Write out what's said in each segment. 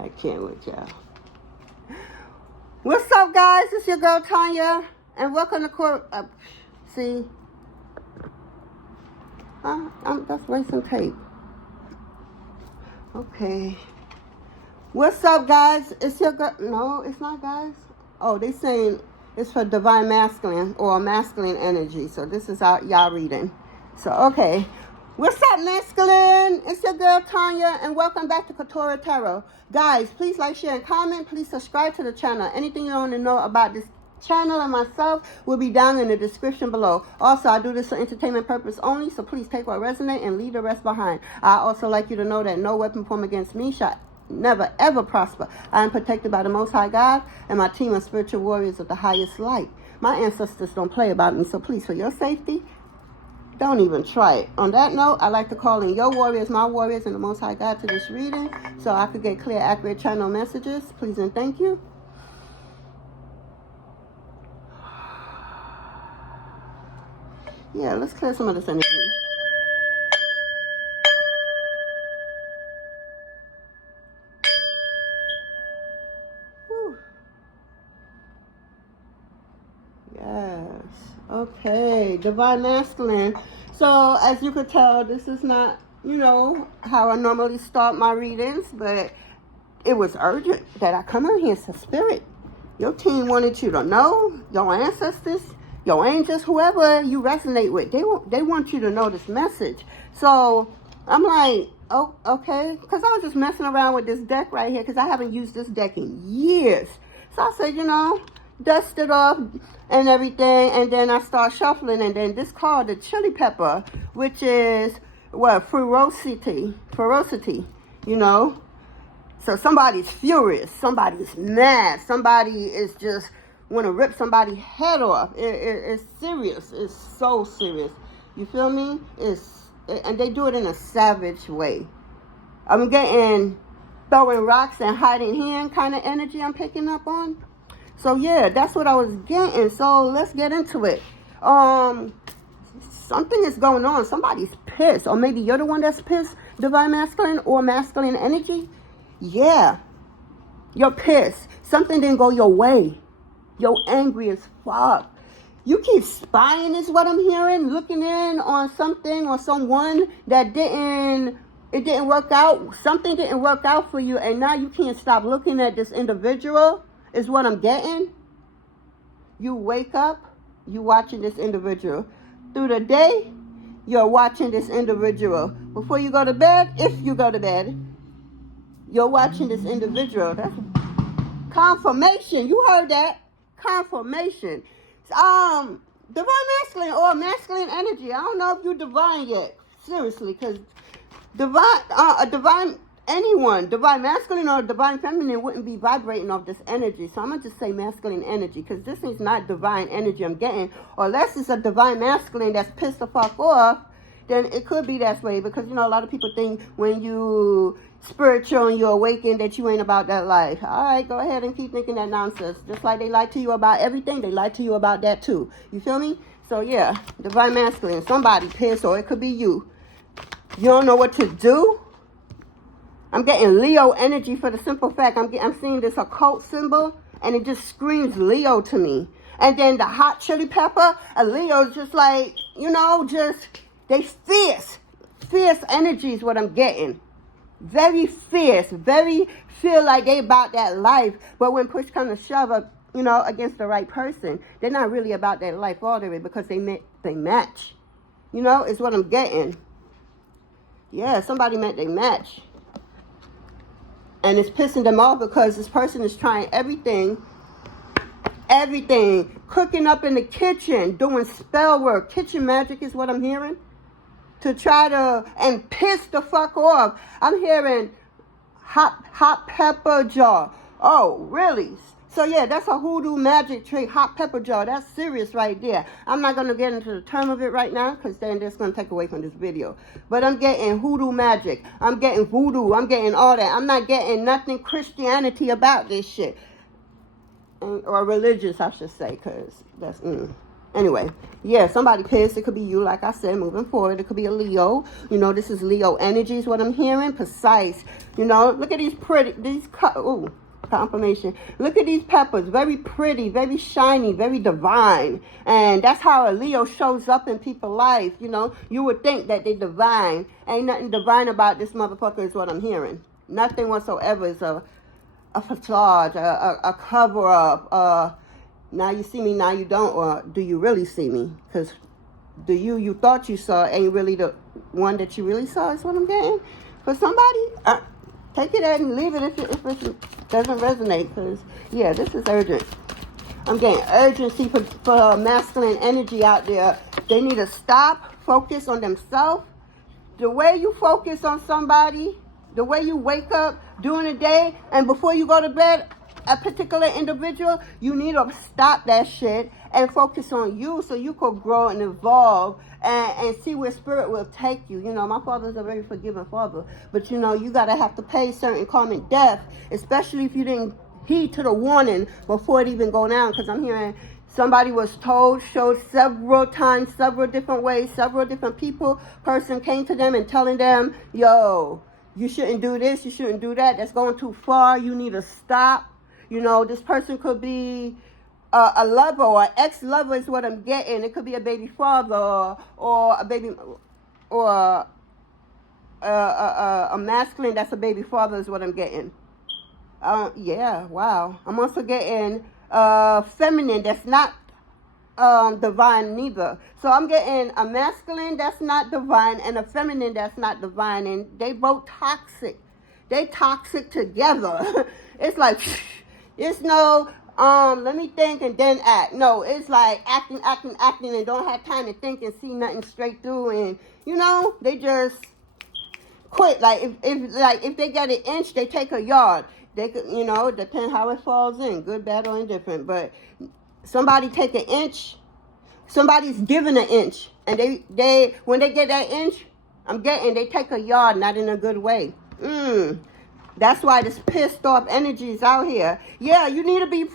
I can't with y'all. What's up, guys? It's your girl, Tanya. And welcome to see? That's wasting tape. Okay. What's up, guys? It's your girl. No, it's not, guys. Oh, they saying it's for divine masculine or masculine energy. So this is y'all reading. So, okay. What's up, masculine? It's your girl, Tanya, and welcome back to Quetrah Tarot. Guys, please like, share, and comment. Please subscribe to the channel. Anything you want to know about this channel and myself will be down in the description below. Also, I do this for entertainment purpose only, so please take what resonates and leave the rest behind. I also like you to know that no weapon formed against me shall never ever prosper. I am protected by the Most High God and my team of spiritual warriors of the highest light. My ancestors don't play about me, so please, for your safety, don't even try it. On that note, I like to call in your warriors, my warriors, and the Most High God to this reading so I could get clear, accurate channel messages. Please and thank you. Yeah, let's clear some of this energy. Whew. Yes. Okay. Divine Masculine. So, as you could tell, this is not, how I normally start my readings, but it was urgent that I come in here. So, Spirit, your team wanted you to know, your ancestors, your angels, whoever you resonate with, they want you to know this message. So I'm like, oh, okay. Because I was just messing around with this deck right here because I haven't used this deck in years. So I said, dust it off and everything. And then I start shuffling. And then this card, the chili pepper, which is, ferocity, So somebody's furious. Somebody's mad. Somebody is just want to rip somebody's head off. It's serious. It's so serious. You feel me? And they do it in a savage way. I'm getting throwing rocks and hiding hand kind of energy I'm picking up on. So yeah, that's what I was getting. So let's get into it. Something is going on. Somebody's pissed. Or maybe you're the one that's pissed, divine masculine or masculine energy. Yeah. You're pissed. Something didn't go your way. You're angry as fuck. You keep spying is what I'm hearing. Looking in on something or someone that didn't work out. Something didn't work out for you. And now you can't stop looking at this individual is what I'm getting. You wake up. You watching this individual. Through the day, you're watching this individual. Before you go to bed, if you go to bed, you're watching this individual. That's confirmation. You heard that. Confirmation. Divine masculine or masculine energy. I don't know if you're divine yet. Seriously, because divine masculine or divine feminine wouldn't be vibrating off this energy. So I'm going to just say masculine energy because this is not divine energy I'm getting. Or unless it's a divine masculine that's pissed the fuck off, then it could be that way. Because, a lot of people think when you spiritual and you awaken that you ain't about that life. All right, go ahead and keep thinking that nonsense. Just like they lie to you about everything, they lie to you about that too. You feel me? So yeah, divine masculine. Somebody pissed, or it could be you. You don't know what to do. I'm getting Leo energy for the simple fact I'm seeing this occult symbol and it just screams Leo to me. And then the hot chili pepper, a Leo is just like, they fierce. Fierce energy is what I'm getting. Very fierce, very feel like they about that life. But when push comes to shove up, against the right person, they're not really about that life all the way because they match. Is what I'm getting. Yeah, somebody meant they match. And it's pissing them off because this person is trying everything, cooking up in the kitchen, doing spell work. Kitchen magic is what I'm hearing. To try to, and piss the fuck off. I'm hearing hot pepper jar. Oh, really? So yeah, that's a hoodoo magic trick, hot pepper jar. That's serious right there. I'm not going to get into the term of it right now because then that's going to take away from this video. But I'm getting hoodoo magic. I'm getting voodoo. I'm getting all that. I'm not getting nothing Christianity about this shit. Or religious, I should say, because that's... Anyway, yeah, somebody pissed. It could be you, like I said, moving forward. It could be a Leo. You know, this is Leo energy is what I'm hearing. Precise. You know, look at these ooh, confirmation. Look at these peppers. Very pretty, very shiny, very divine. And that's how a Leo shows up in people's life. You know, you would think that they're divine. Ain't nothing divine about this motherfucker is what I'm hearing. Nothing whatsoever is a facade, a cover-up, now you see me, now you don't, or do you really see me? Because the you thought you saw ain't really the one that you really saw is what I'm getting. For somebody, take it and leave it if it doesn't resonate. Because, yeah, this is urgent. I'm getting urgency for masculine energy out there. They need to stop, focus on themselves. The way you focus on somebody, the way you wake up during the day and before you go to bed, a particular individual, you need to stop that shit and focus on you so you could grow and evolve and see where spirit will take you. You know, my father's a very forgiving father, but you know, you gotta have to pay certain karmic debt, especially if you didn't heed to the warning before it even go down. Because I'm hearing somebody was told, showed several times, several different ways, several different people, person came to them and telling them, yo, you shouldn't do this, you shouldn't do that, that's going too far, you need to stop. You know, this person could be a lover or ex-lover is what I'm getting. It could be a baby father or a baby, or a masculine that's a baby father is what I'm getting. Yeah, wow. I'm also getting feminine that's not divine neither. So I'm getting a masculine that's not divine and a feminine that's not divine, and they both toxic. They toxic together. It's like, it's no, let me think and then act. No, it's like acting and don't have time to think and see nothing straight through, and you know, they just quit. Like if they get an inch, they take a yard. They could, you know, depend how it falls in, good, bad, or indifferent. But somebody take an inch, somebody's giving an inch, and they when they get that inch, they take a yard, not in a good way. That's why this pissed off energy is out here. Yeah, you need to be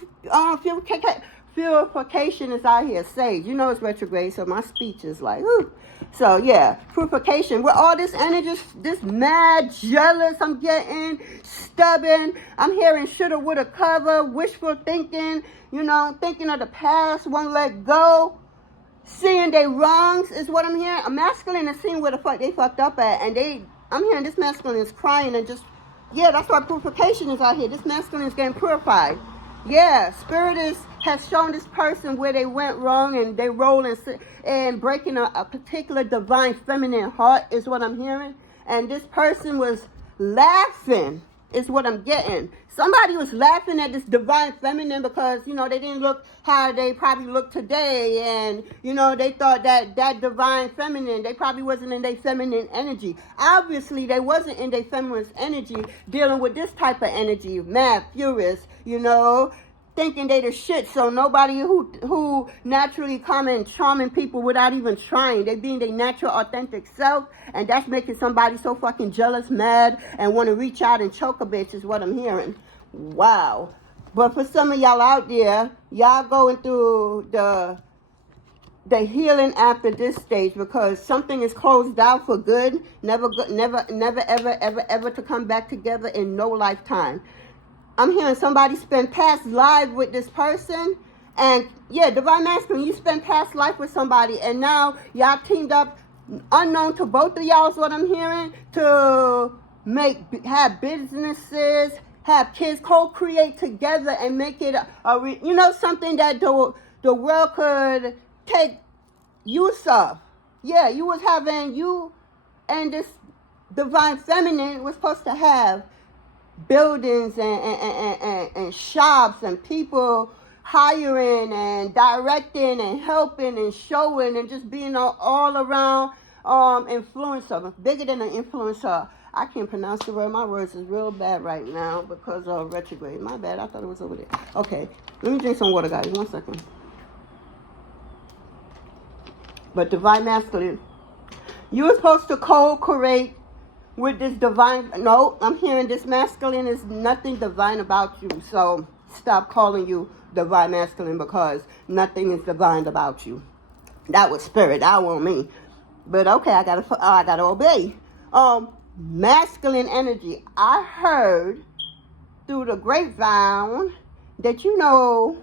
purification is out here. Sage, you know it's retrograde, so my speech is like, ooh. So yeah, purification. With all this energy, this mad, jealous, I'm getting stubborn. I'm hearing shoulda, woulda, cover, wishful thinking. You know, thinking of the past, won't let go. Seeing their wrongs is what I'm hearing. A masculine is seeing where the fuck they fucked up at, and I'm hearing this masculine is crying and just. Yeah, that's why purification is out here. This masculine is getting purified. Yeah, spirit has shown this person where they went wrong, and they roll and breaking a particular divine feminine heart is what I'm hearing. And this person was laughing is what I'm getting. Somebody was laughing at this divine feminine because, you know, they didn't look how they probably look today. And, you know, they thought that divine feminine, they probably wasn't in their feminine energy. Obviously, they wasn't in their feminine energy dealing with this type of energy, mad, furious, you know, thinking they the shit. So nobody who naturally come and charming people without even trying. They being their natural, authentic self. And that's making somebody so fucking jealous, mad, and want to reach out and choke a bitch is what I'm hearing. Wow. But for some of y'all out there, y'all going through the healing after this stage, because something is closed out for good, never ever to come back together in no lifetime. I'm hearing somebody spend past life with this person, and yeah, divine masculine, you spend past life with somebody, and now y'all teamed up, unknown to both of y'all is what I'm hearing, to have businesses, have kids, co-create together and make it something that the world could take use of. Yeah, you was having, you and this divine feminine was supposed to have buildings and shops and people hiring and directing and helping and showing and just being all around influencer, bigger than an influencer. I can't pronounce the word. My words is real bad right now because of retrograde. My bad. I thought it was over there. Okay, let me drink some water, guys. 1 second. But divine masculine, you were supposed to co-create with this divine. No, I'm hearing this masculine is nothing divine about you. So stop calling you divine masculine, because nothing is divine about you. That was spirit. That wasn't me. But okay, I gotta obey. Masculine energy. I heard through the grapevine that you know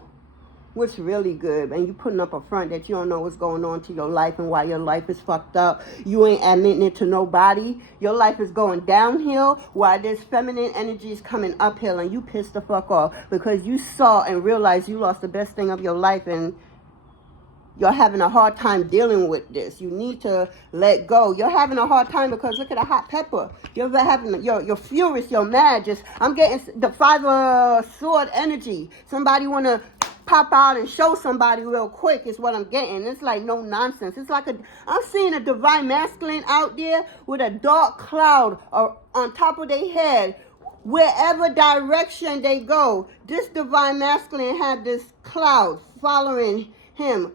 what's really good, and you putting up a front that you don't know what's going on to your life and why your life is fucked up. You ain't admitting it to nobody. Your life is going downhill while this feminine energy is coming uphill, and you pissed the fuck off because you saw and realized you lost the best thing of your life, and you're having a hard time dealing with this. You need to let go. You're having a hard time because look at a hot pepper. You're furious. You're mad. I'm getting the 5 of sword energy. Somebody want to pop out and show somebody real quick is what I'm getting. It's like no nonsense. It's like I'm seeing a divine masculine out there with a dark cloud on top of their head. Wherever direction they go, this divine masculine had this cloud following him.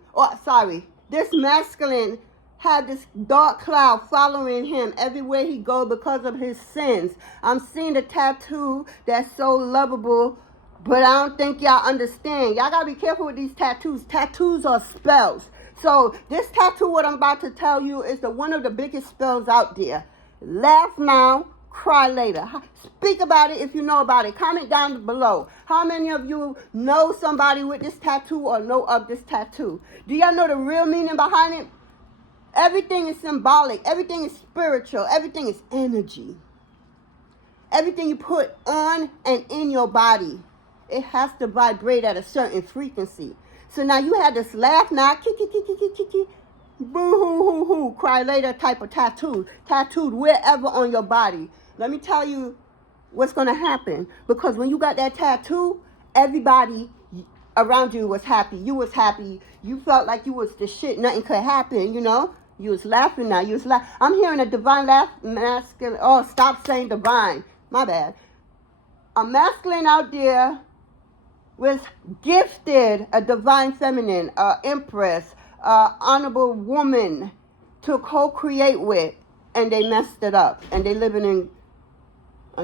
This masculine had this dark cloud following him everywhere he go because of his sins. I'm seeing the tattoo that's so lovable, but I don't think y'all understand. Y'all gotta be careful with these tattoos. Tattoos are spells. So this tattoo, what I'm about to tell you, is one of the biggest spells out there. Laugh now, cry later. Speak about it if you know about it. Comment down below. How many of you know somebody with this tattoo or know of this tattoo? Do y'all know the real meaning behind it? Everything is symbolic. Everything is spiritual. Everything is energy. Everything you put on and in your body, it has to vibrate at a certain frequency. So now you had this laugh now, boo-hoo-hoo-hoo, cry later type of tattooed wherever on your body. Let me tell you what's going to happen. Because when you got that tattoo, everybody around you was happy. You was happy. You felt like you was the shit. Nothing could happen, you know. You was laughing now. I'm hearing a divine laugh, masculine. Oh, stop saying divine. My bad. A masculine out there was gifted a divine feminine, empress, honorable woman to co-create with, and they messed it up, and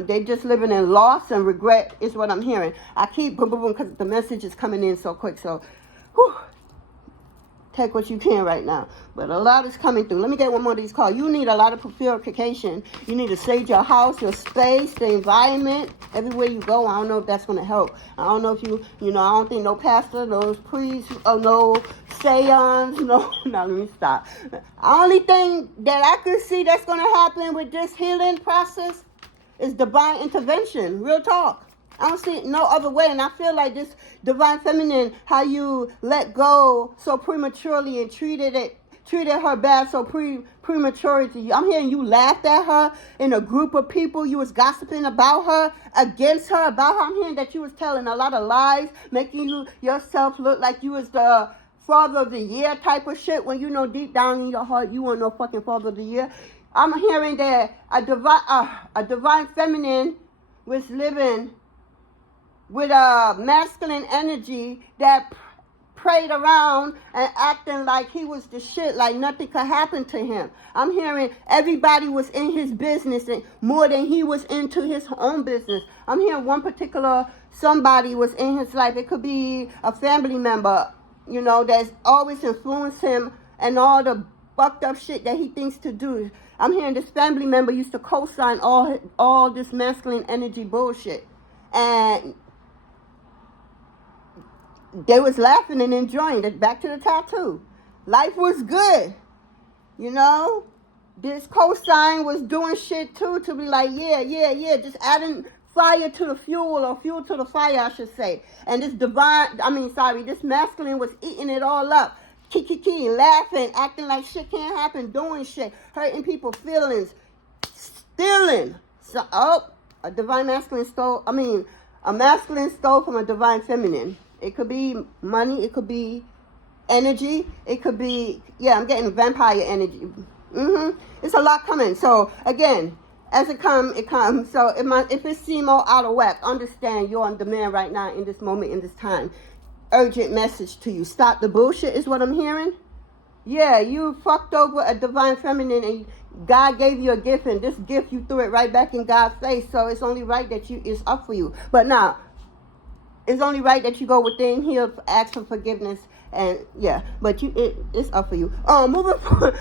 they just living in loss and regret is what I'm hearing. I keep boom boom boom because the message is coming in so quick. So, take what you can right now. But a lot is coming through. Let me get one more of these calls. You need a lot of purification. You need to sage your house, your space, the environment, everywhere you go. I don't know if that's going to help. I don't know if I don't think no pastor, no priest, no seance, no, let me stop. The only thing that I could see that's going to happen with this healing process is divine intervention. Real talk. I don't see it no other way. And I feel like this divine feminine, how you let go so prematurely and treated her bad so prematurely. I'm hearing you laughed at her in a group of people. You was gossiping about her, against her, about her. I'm hearing that you was telling a lot of lies, making yourself look like you was the father of the year type of shit, when you know deep down in your heart you weren't no fucking father of the year. I'm hearing that a divine feminine was living with a masculine energy that prayed around and acting like he was the shit, like nothing could happen to him. I'm hearing everybody was in his business and more than he was into his own business. I'm hearing one particular somebody was in his life. It could be a family member, that's always influenced him and all the fucked up shit that he thinks to do. I'm hearing this family member used to co-sign all this masculine energy bullshit. And they was laughing and enjoying it. Back to the tattoo. Life was good. This co-sign was doing shit too, to be like, yeah, just adding fire to the fuel, or fuel to the fire, I should say. And this this masculine was eating it all up. Laughing, acting like shit can't happen, doing shit, hurting people's feelings, stealing. So, a divine masculine stole, a masculine stole from a divine feminine. It could be money, it could be energy, it could be, I'm getting vampire energy. It's a lot coming. So, again, as it comes. So, if it seems all out of whack, understand you're on demand right now in this moment, in this time. Urgent message to you. Stop the bullshit is what I'm hearing. Yeah, you fucked over a divine feminine and God gave you a gift, and this gift you threw it right back in God's face. So it's only right that it's up for you. But now, it's only right that you go within here, ask for forgiveness, And yeah, but it's up for you. Moving forward,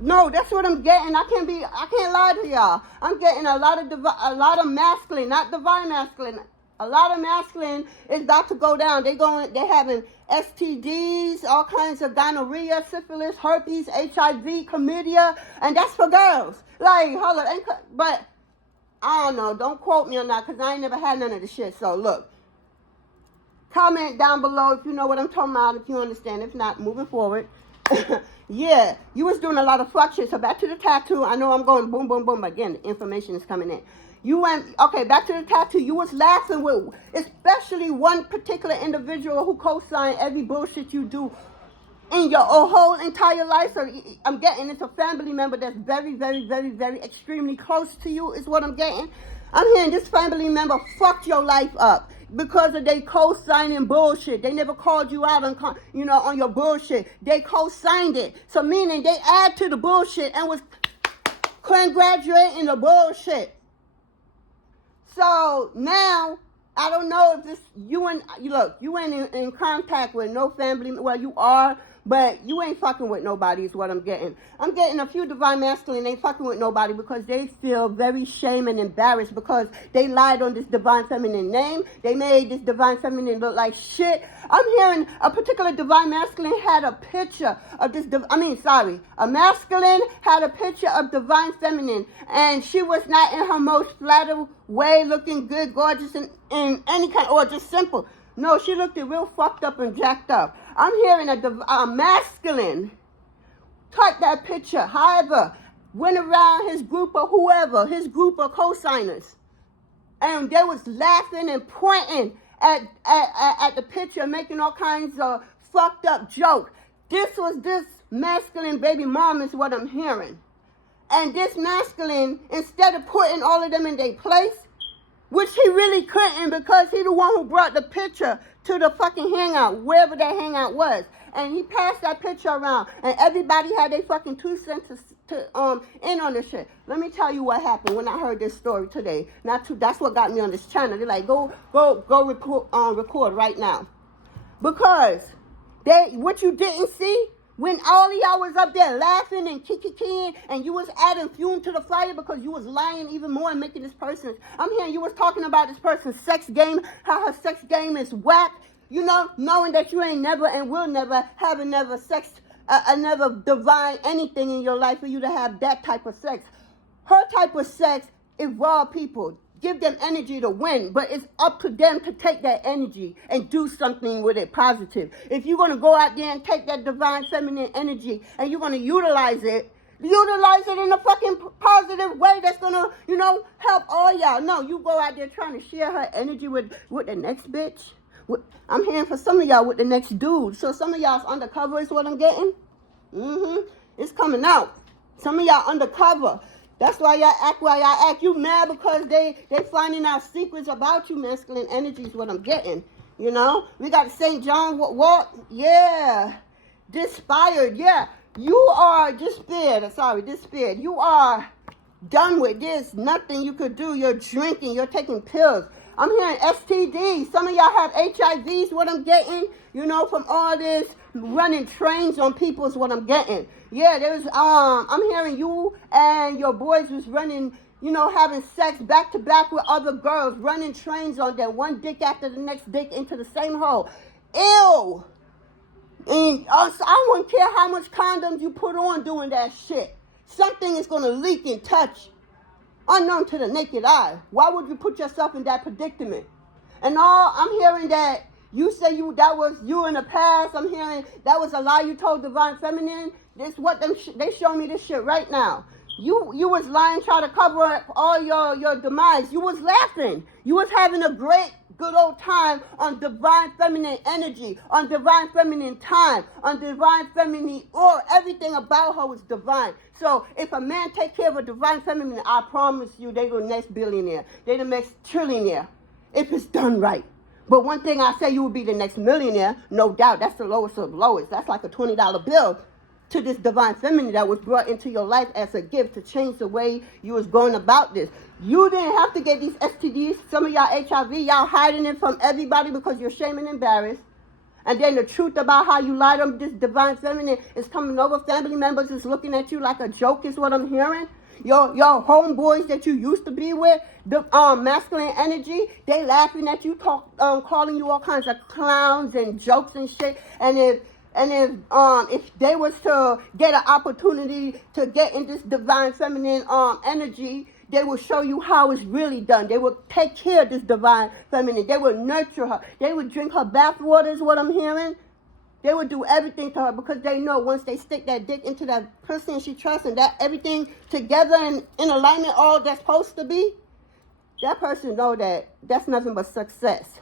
no, that's what I'm getting. I can't lie to y'all. I'm getting a lot of masculine, not divine masculine. A lot of masculine is about to go down. They're having STDs, all kinds of gonorrhea, syphilis, herpes, HIV, chlamydia, and that's for girls. Like, hold on, but I don't know. Don't quote me on that because I ain't never had none of the shit. So look. Comment down below if you know what I'm talking about, if you understand. If not, moving forward. Yeah, you was doing a lot of fuck shit. So back to the tattoo. I know I'm going boom, boom, boom. Again, the information is coming in. You went, okay, back to the tattoo. You was laughing with, especially one particular individual who co-signed every bullshit you do in your whole entire life. So I'm getting it's a family member that's very, very, very, very extremely close to you is what I'm getting. I'm hearing this family member fucked your life up because of they co-signing bullshit. They never called you out on your bullshit. They co-signed it. So meaning they add to the bullshit and was congratulating the bullshit. So now I don't know if this you ain't in contact with no family. Well, you are, but you ain't fucking with nobody is what I'm getting. I'm getting a few divine masculine ain't fucking with nobody because they feel very shame and embarrassed because they lied on this divine feminine name. They made this divine feminine look like shit. I'm hearing a particular divine masculine had a picture of this. A masculine had a picture of divine feminine, and she was not in her most flattering way, looking good, gorgeous, in any kind, or just simple. No, she looked real fucked up and jacked up. I'm hearing a masculine cut that picture. However, went around his group of co-signers, and they was laughing and pointing at the picture, making all kinds of fucked up jokes. This was this masculine baby mom is what I'm hearing. And this masculine, instead of putting all of them in their place, which he really couldn't because he the one who brought the picture to the fucking hangout, wherever that hangout was. And he passed that picture around, and everybody had their fucking 2 cents to in on this shit. Let me tell you what happened when I heard this story today. That's what got me on this channel. They're like, go record right now. Because what you didn't see, when all of y'all was up there laughing and kicking, and you was adding fuel to the fire because you was lying even more and making this person, I'm hearing you was talking about this person's sex game, how her sex game is whack, knowing that you ain't never and will never have another divine anything in your life for you to have that type of sex. Her type of sex evolve people. Give them energy to win, but it's up to them to take that energy and do something with it positive. If you're going to go out there and take that divine feminine energy and you're going to utilize it in a fucking positive way that's going to, help all y'all. No, you go out there trying to share her energy with the next bitch. I'm hearing for some of y'all with the next dude. So some of y'all's undercover is what I'm getting. It's coming out. Some of y'all undercover. That's why y'all act. You mad because they finding out secrets about you, masculine energy is what I'm getting. We got St. John Walt. Yeah. Despaired. Yeah. You are despaired. You are done with this. Nothing you could do. You're drinking. You're taking pills. I'm hearing STDs. Some of y'all have HIVs, what I'm getting, from all this running trains on people is what I'm getting. Yeah, I'm hearing you and your boys was running, having sex back to back with other girls, running trains on them, one dick after the next dick into the same hole. Ew. And I wouldn't care how much condoms you put on doing that shit. Something is going to leak and touch. Unknown to the naked eye. Why would you put yourself in that predicament? And I'm hearing that you say that was you in the past. I'm hearing that was a lie you told divine feminine. This what they show me this shit right now. You was lying, trying to cover up all your demise. You was laughing. You was having a great good old time on divine feminine energy, on divine feminine time, on divine feminine or everything about her was divine. So if a man take care of a divine feminine, I promise you they the next billionaire. They the next trillionaire. If it's done right. But one thing I say, you will be the next millionaire, no doubt. That's the lowest of lowest. That's like a $20 bill to this divine feminine that was brought into your life as a gift to change the way you was going about this. You didn't have to get these STDs. Some of y'all HIV, y'all hiding it from everybody because you're ashamed and embarrassed. And then the truth about how you lie to them, this divine feminine is coming over. Family members is looking at you like a joke is what I'm hearing. Your homeboys that you used to be with, the masculine energy, they laughing at you, calling you all kinds of clowns and jokes and shit. And if they was to get an opportunity to get in this divine feminine energy, they will show you how it's really done. They will take care of this divine feminine. They will nurture her. They will drink her bathwater is what I'm hearing. They would do everything to her because they know once they stick that dick into that person she trusts and that everything together and in alignment, all that's supposed to be, that person know that that's nothing but success.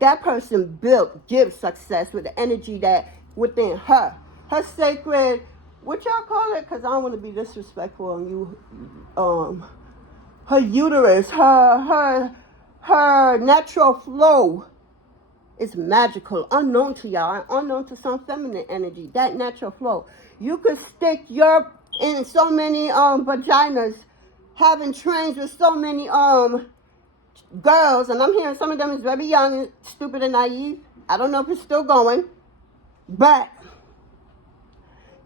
That person gives success with the energy that within her. Her sacred, what y'all call it? Because I don't want to be disrespectful on you. Her uterus, her natural flow. It's magical, unknown to y'all, unknown to some feminine energy, that natural flow. You could stick in so many vaginas, having trains with so many girls, and I'm hearing some of them is very young and stupid and naive. I don't know if it's still going, but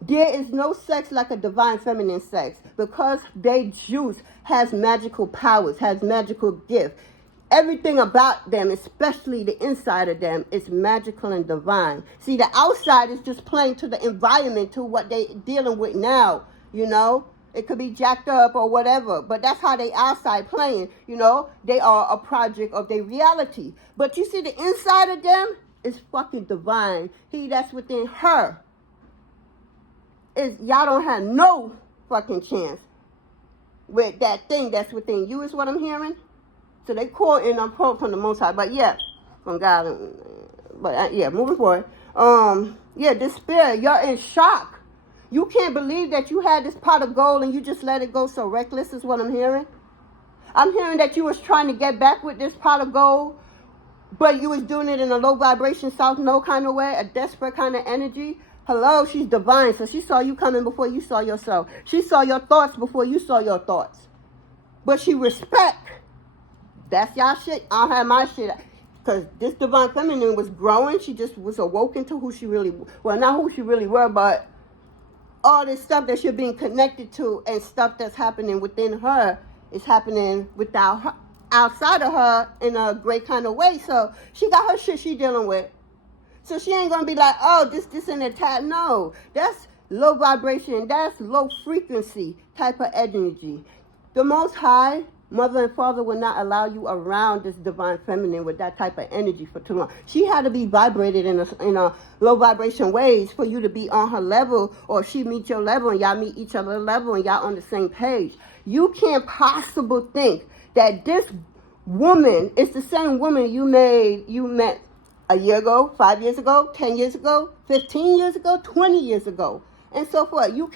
there is no sex like a divine feminine sex because their juice has magical powers, has magical gifts. Everything about them, especially the inside of them, is magical and divine. See, the outside is just playing to the environment, to what they dealing with now, you know. It could be jacked up or whatever, but that's how they outside playing, you know. They are a project of their reality. But you see, the inside of them is fucking divine. That's within her. Y'all don't have no fucking chance with that thing that's within you is what I'm hearing. So they call in on quote from the Most High, but yeah, from God. But yeah, moving forward. Despair. You're in shock. You can't believe that you had this pot of gold and you just let it go so reckless is what I'm hearing. I'm hearing that you was trying to get back with this pot of gold, but you was doing it in a low vibration, south no kind of way, a desperate kind of energy. Hello, she's divine, so she saw you coming before you saw yourself. She saw your thoughts before you saw your thoughts. But she respect. That's y'all shit. I don't have my shit. Because this divine feminine was growing. She just was awoken to who she really, well, not who she really were, but all this stuff that you're being connected to and stuff that's happening within her is happening without her, outside of her in a great kind of way. So she got her shit she dealing with. So she ain't going to be like, oh, this and that. No, that's low vibration. That's low frequency type of energy. The Most High, Mother and Father, will not allow you around this divine feminine with that type of energy for too long. She had to be vibrated in a low vibration ways for you to be on her level, or she meet your level and y'all meet each other's level and y'all on the same page. You can't possibly think that this woman is the same woman you met a year ago, 5 years ago, 10 years ago, 15 years ago, 20 years ago, and so forth. You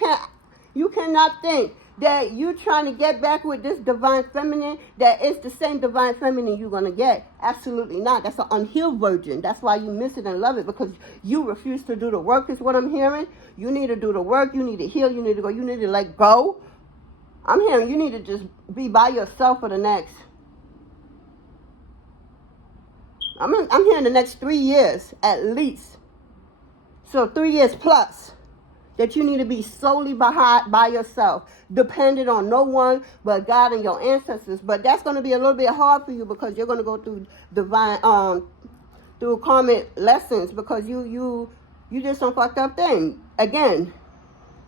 cannot think that you're trying to get back with this divine feminine, that it's the same divine feminine you're going to get. Absolutely not. That's an unhealed virgin. That's why you miss it and love it, because you refuse to do the work is what I'm hearing. You need to do the work. You need to heal. You need to go. You need to let go. I'm hearing you need to just be by yourself for the next. I'm hearing the next 3 years at least. So 3 years plus. That you need to be solely by yourself, dependent on no one but God and your ancestors. But that's going to be a little bit hard for you because you're going to go through through karmic lessons because you did some fucked up thing. Again,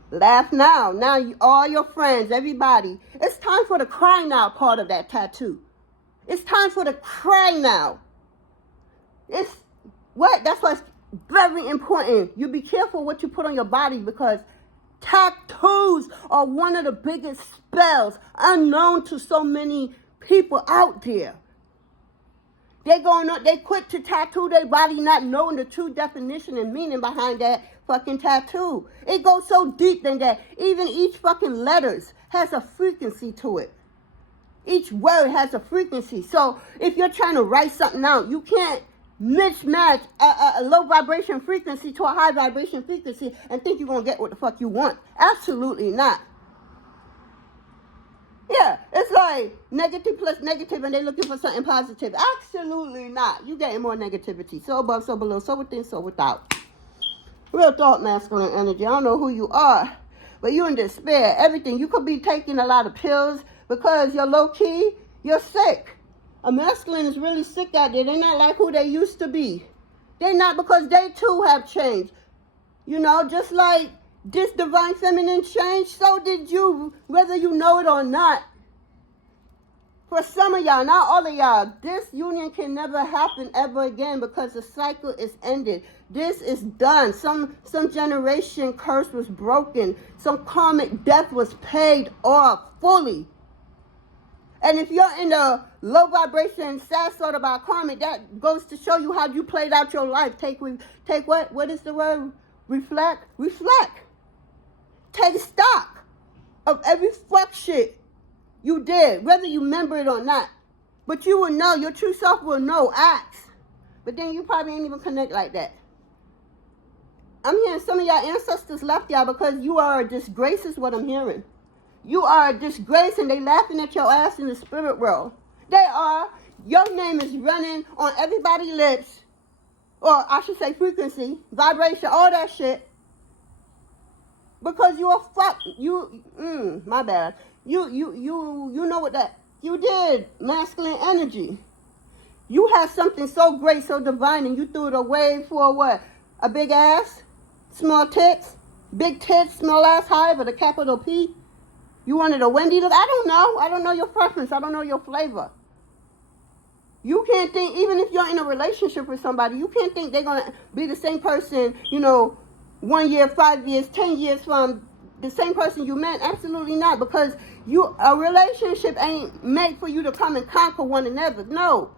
laugh now. Now all your friends, everybody, it's time for the cry now part of that tattoo. It's time for the cry now. That's why it's very important. You be careful what you put on your body because tattoos are one of the biggest spells unknown to so many people out there. They quit to tattoo their body not knowing the true definition and meaning behind that fucking tattoo. It goes so deep than that. Even each fucking letters has a frequency to it. Each word has a frequency. So if you're trying to write something out, you can't mismatch a low vibration frequency to a high vibration frequency and think you're going to get what the fuck you want. Absolutely not. Yeah, it's like boy, negative plus negative, and they're looking for something positive. Absolutely not. You getting more negativity. So above, so below, so within, so without. Real thought, masculine energy. I don't know who you are, but you in despair. Everything. You could be taking a lot of pills because you're low-key, you're sick. A masculine is really sick out there. They're not like who they used to be. They're not, because they too have changed. You know, just like this divine feminine changed, so did you, whether you know it or not. For some of y'all, not all of y'all, this union can never happen ever again because the cycle is ended. This is done. Some generation curse was broken. Some karmic debt was paid off fully. And if you're in a low vibration, sad sort about karmic, that goes to show you how you played out your life. Take what? What is the word? Reflect. Take stock of every fuck shit you did, whether you remember it or not. But you will know, your true self will know, ask. But then you probably ain't even connect like that. I'm hearing some of y'all ancestors left y'all because you are a disgrace is what I'm hearing. You are a disgrace and they laughing at your ass in the spirit world. They are. Your name is running on everybody's lips. Or I should say frequency, vibration, all that shit. Because you are my bad. You know what that, you did, masculine energy. You had something so great, so divine, and you threw it away for what? A big ass? Small tits? Big tits, small ass, high with a capital P? You wanted a Wendy look? I don't know your preference. I don't know your flavor. You can't think, even if you're in a relationship with somebody, you can't think they're going to be the same person, 1 year, 5 years, 10 years from the same person you met. Absolutely not, because a relationship ain't made for you to come and conquer one another. No.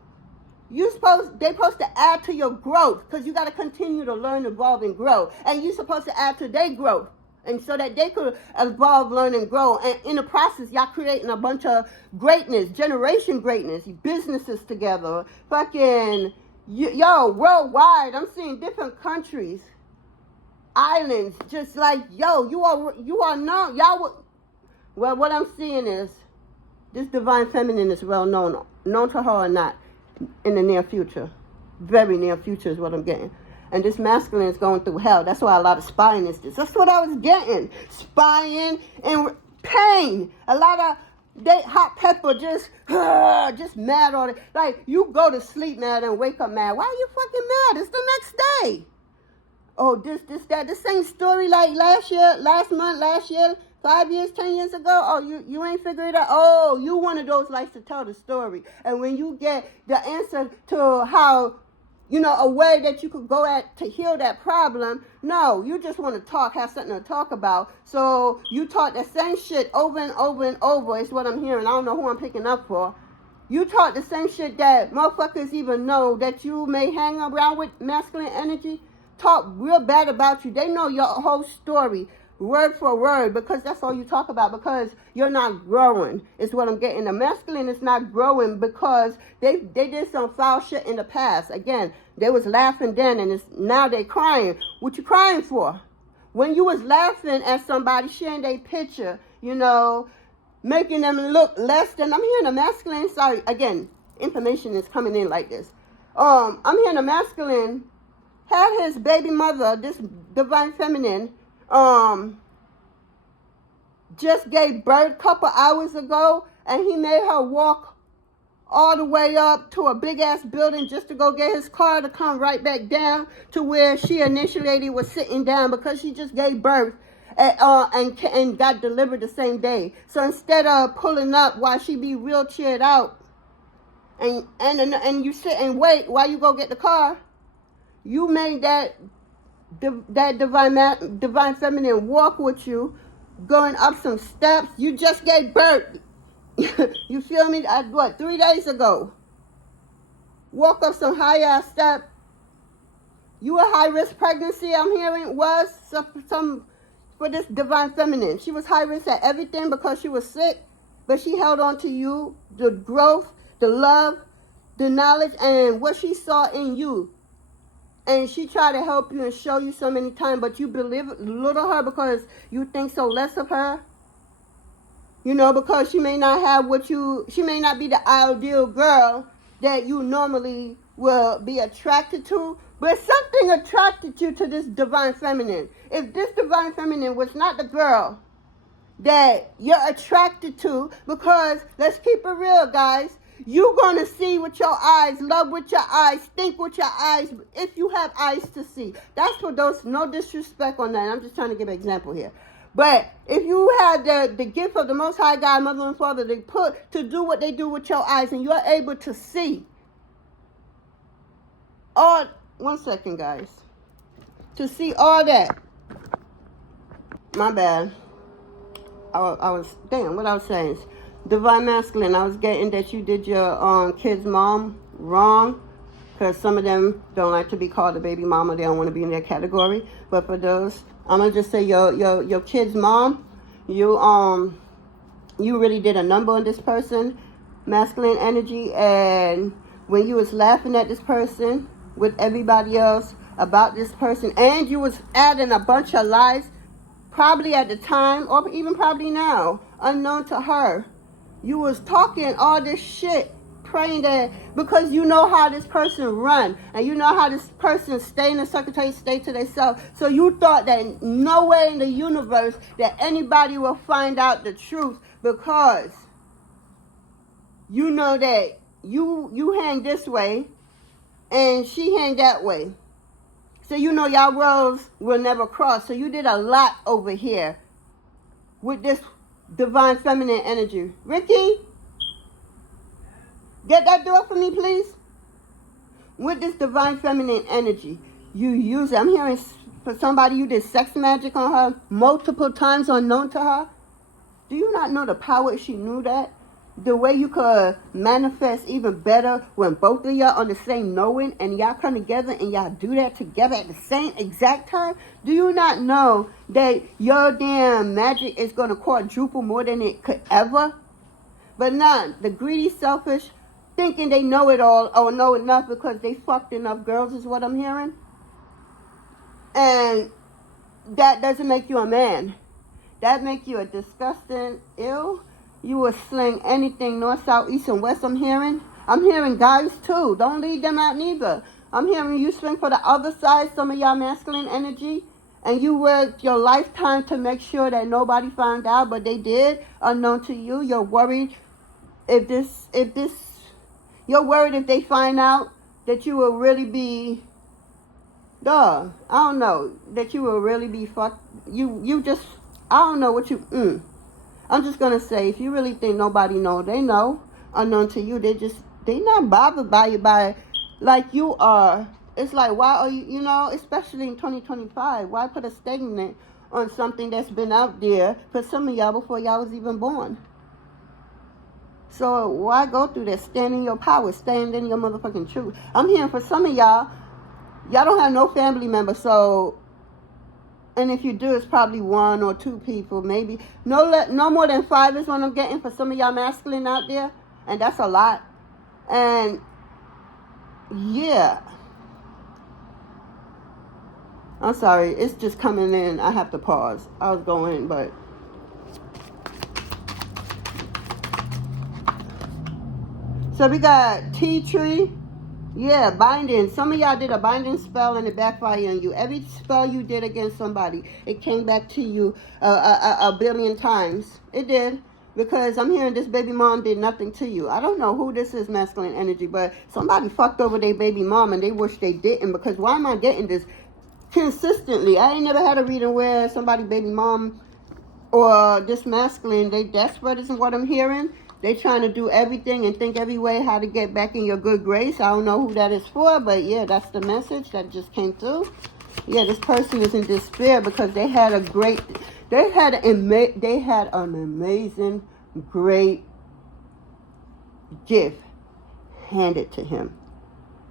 They're supposed to add to your growth, because you got to continue to learn, evolve, and grow. And you're supposed to add to their growth. And so that they could evolve, learn, and grow. And in the process, y'all creating a bunch of greatness, generation greatness, businesses together. Fucking, worldwide. I'm seeing different countries, islands, just like, you are known. Well, what I'm seeing is this divine feminine is well known to her or not, in the near future. Very near future is what I'm getting. And this masculine is going through hell. That's why a lot of spying is this. That's what I was getting. Spying and pain. A lot of hot pepper, just mad all the, like, you go to sleep mad and wake up mad. Why are you fucking mad? It's the next day. Oh, that. The same story like last year, 5 years, 10 years ago. Oh, you ain't figured it out. Oh, you one of those likes to tell the story. And when you get the answer to how, a way that you could go at to heal that problem, no, you just want to talk, have something to talk about. So you talk the same shit over and over and over. It's what I'm hearing. I don't know who I'm picking up for. You talk the same shit that motherfuckers even know that you may hang around with masculine energy. Talk real bad about you. They know your whole story, word for word, because that's all you talk about, because you're not growing, is what I'm getting. The masculine is not growing because they did some foul shit in the past. Again, they was laughing then, and now they crying. What you crying for? When you was laughing at somebody, sharing their picture, making them look less than, I'm hearing a masculine, sorry, again, information is coming in like this. I'm hearing a masculine had his baby mother, this divine feminine, just gave birth a couple hours ago, and he made her walk all the way up to a big ass building just to go get his car to come right back down to where she initially was sitting down, because she just gave birth and got delivered the same day. So instead of pulling up while she be wheelchaired out and you sit and wait while you go get the car, you made that divine feminine walk with you, going up some steps. You just gave birth. You feel me? 3 days ago? Walk up some high ass step. You a high risk pregnancy, I'm hearing, was some for this divine feminine. She was high risk at everything because she was sick, but she held on to you, the growth, the love, the knowledge, and what she saw in you. And she tried to help you and show you so many times, but you belittle her because you think so less of her. You know, because she may not have she may not be the ideal girl that you normally will be attracted to, but something attracted you to this divine feminine. If this divine feminine was not the girl that you're attracted to, because let's keep it real, guys, you're going to see with your eyes, love with your eyes, think with your eyes, if you have eyes to see. That's for those, no disrespect on that. I'm just trying to give an example here. But if you had the gift of the Most High God, Mother and Father, they put to do what they do with your eyes, and you're able to see. All, 1 second, guys. To see all that. My bad. I was, damn, what I was saying is, divine masculine, I was getting that you did your kid's mom wrong, because some of them don't like to be called a baby mama. They don't want to be in their category. But for those, I'm gonna just say your kid's mom, you really did a number on this person, masculine energy. And when you was laughing at this person with everybody else about this person, and you was adding a bunch of lies, probably at the time, or even probably now, unknown to her. You was talking all this shit, praying that, because you know how this person run, and you know how this person stay in a secretary state to themselves. So you thought that no way in the universe that anybody will find out the truth, because you know that you hang this way, and she hang that way. So you know y'all roads will never cross. So you did a lot over here with this divine feminine energy. Ricky, get that door for me, please. With this divine feminine energy, you use it. I'm hearing for somebody you did sex magic on her multiple times unknown to her. Do you not know the power if she knew that? The way you could manifest even better when both of y'all on the same knowing and y'all come together and y'all do that together at the same exact time? Do you not know that your damn magic is going to quadruple more than it could ever? But none. The greedy, selfish, thinking they know it all or know enough because they fucked enough girls is what I'm hearing. And that doesn't make you a man. That make you a disgusting ill. You will sling anything north, south, east, and west, I'm hearing. I'm hearing guys, too. Don't leave them out, neither. I'm hearing you swing for the other side, some of y'all masculine energy, and you worked your lifetime to make sure that nobody found out, but they did, unknown to you. You're worried you're worried if they find out that you will really be, I don't know, that you will really be fucked. You just, I don't know what you, I'm just going to say, if you really think nobody know, they know. Unknown to you, they not bothered by you like you are. It's like, why are you, especially in 2025, why put a statement on something that's been out there for some of y'all before y'all was even born? So why go through that? Stand in your power. Stand in your motherfucking truth. I'm hearing for some of y'all don't have no family members, so... And if you do, it's probably 1 or 2 people, maybe. No more than 5 is what I'm getting for some of y'all masculine out there. And that's a lot. And, yeah. I'm sorry. It's just coming in. I have to pause. I was going, but... So we got tea tree. Yeah, binding. Some of y'all did a binding spell and it backfired on you. Every spell you did against somebody, it came back to you a billion times. It did. Because I'm hearing this baby mom did nothing to you. I don't know who this is, masculine energy, but somebody fucked over their baby mom and they wish they didn't. Because why am I getting this consistently? I ain't never had a reading where somebody baby mom or this masculine, they desperate is what I'm hearing. They trying to do everything and think every way how to get back in your good grace. I don't know who that is for, but yeah, that's the message that just came through. Yeah, this person is in despair because they had an amazing, great gift handed to him,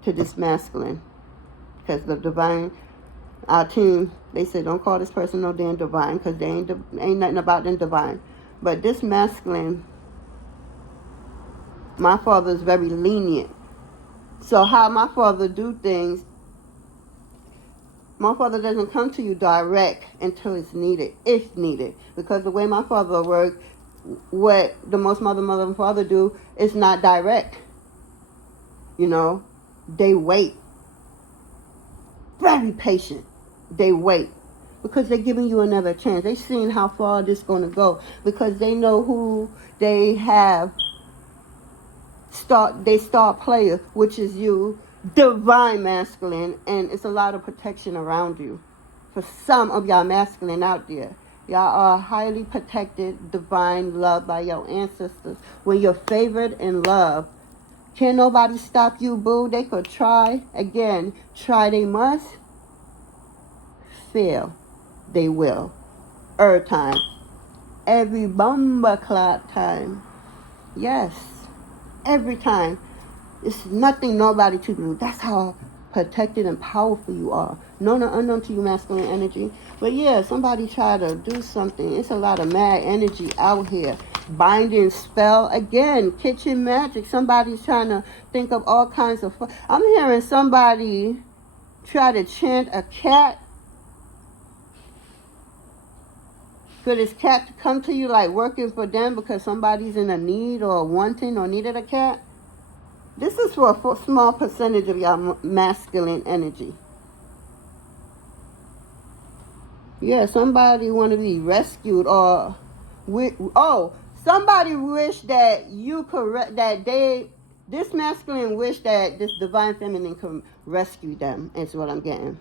to this masculine. Because the divine, our team, they said don't call this person no damn divine because they ain't nothing about them divine. But this masculine, my father is very lenient. So how my father do things, my father doesn't come to you direct until it's needed, if needed. Because the way my father worked, what the most mother and father do is not direct. You know, they wait. Very patient. They wait. Because they're giving you another chance. They're seeing how far this is going to go. Because they know who they have star player, which is you, divine masculine. And it's a lot of protection around you. For some of y'all masculine out there. Y'all are highly protected, divine, loved by your ancestors. When you're favored and loved, can't nobody stop you, boo. They could try. Again, try they must. Fail, they will. Time. Every bomber clock time. Yes. Every time. It's nothing nobody to do. That's how protected and powerful you are. Known or unknown to you, masculine energy. But yeah, somebody try to do something. It's a lot of mad energy out here. Binding spell. Again, kitchen magic. Somebody's trying to think of all kinds of fun. I'm hearing somebody try to chant a cat. For this cat to come to you like working for them because somebody's in a need or wanting or needed a cat. This is for a small percentage of your masculine energy. Yeah, somebody want to be rescued or... somebody wish that you could... This masculine wish that this divine feminine could rescue them. Is what I'm getting.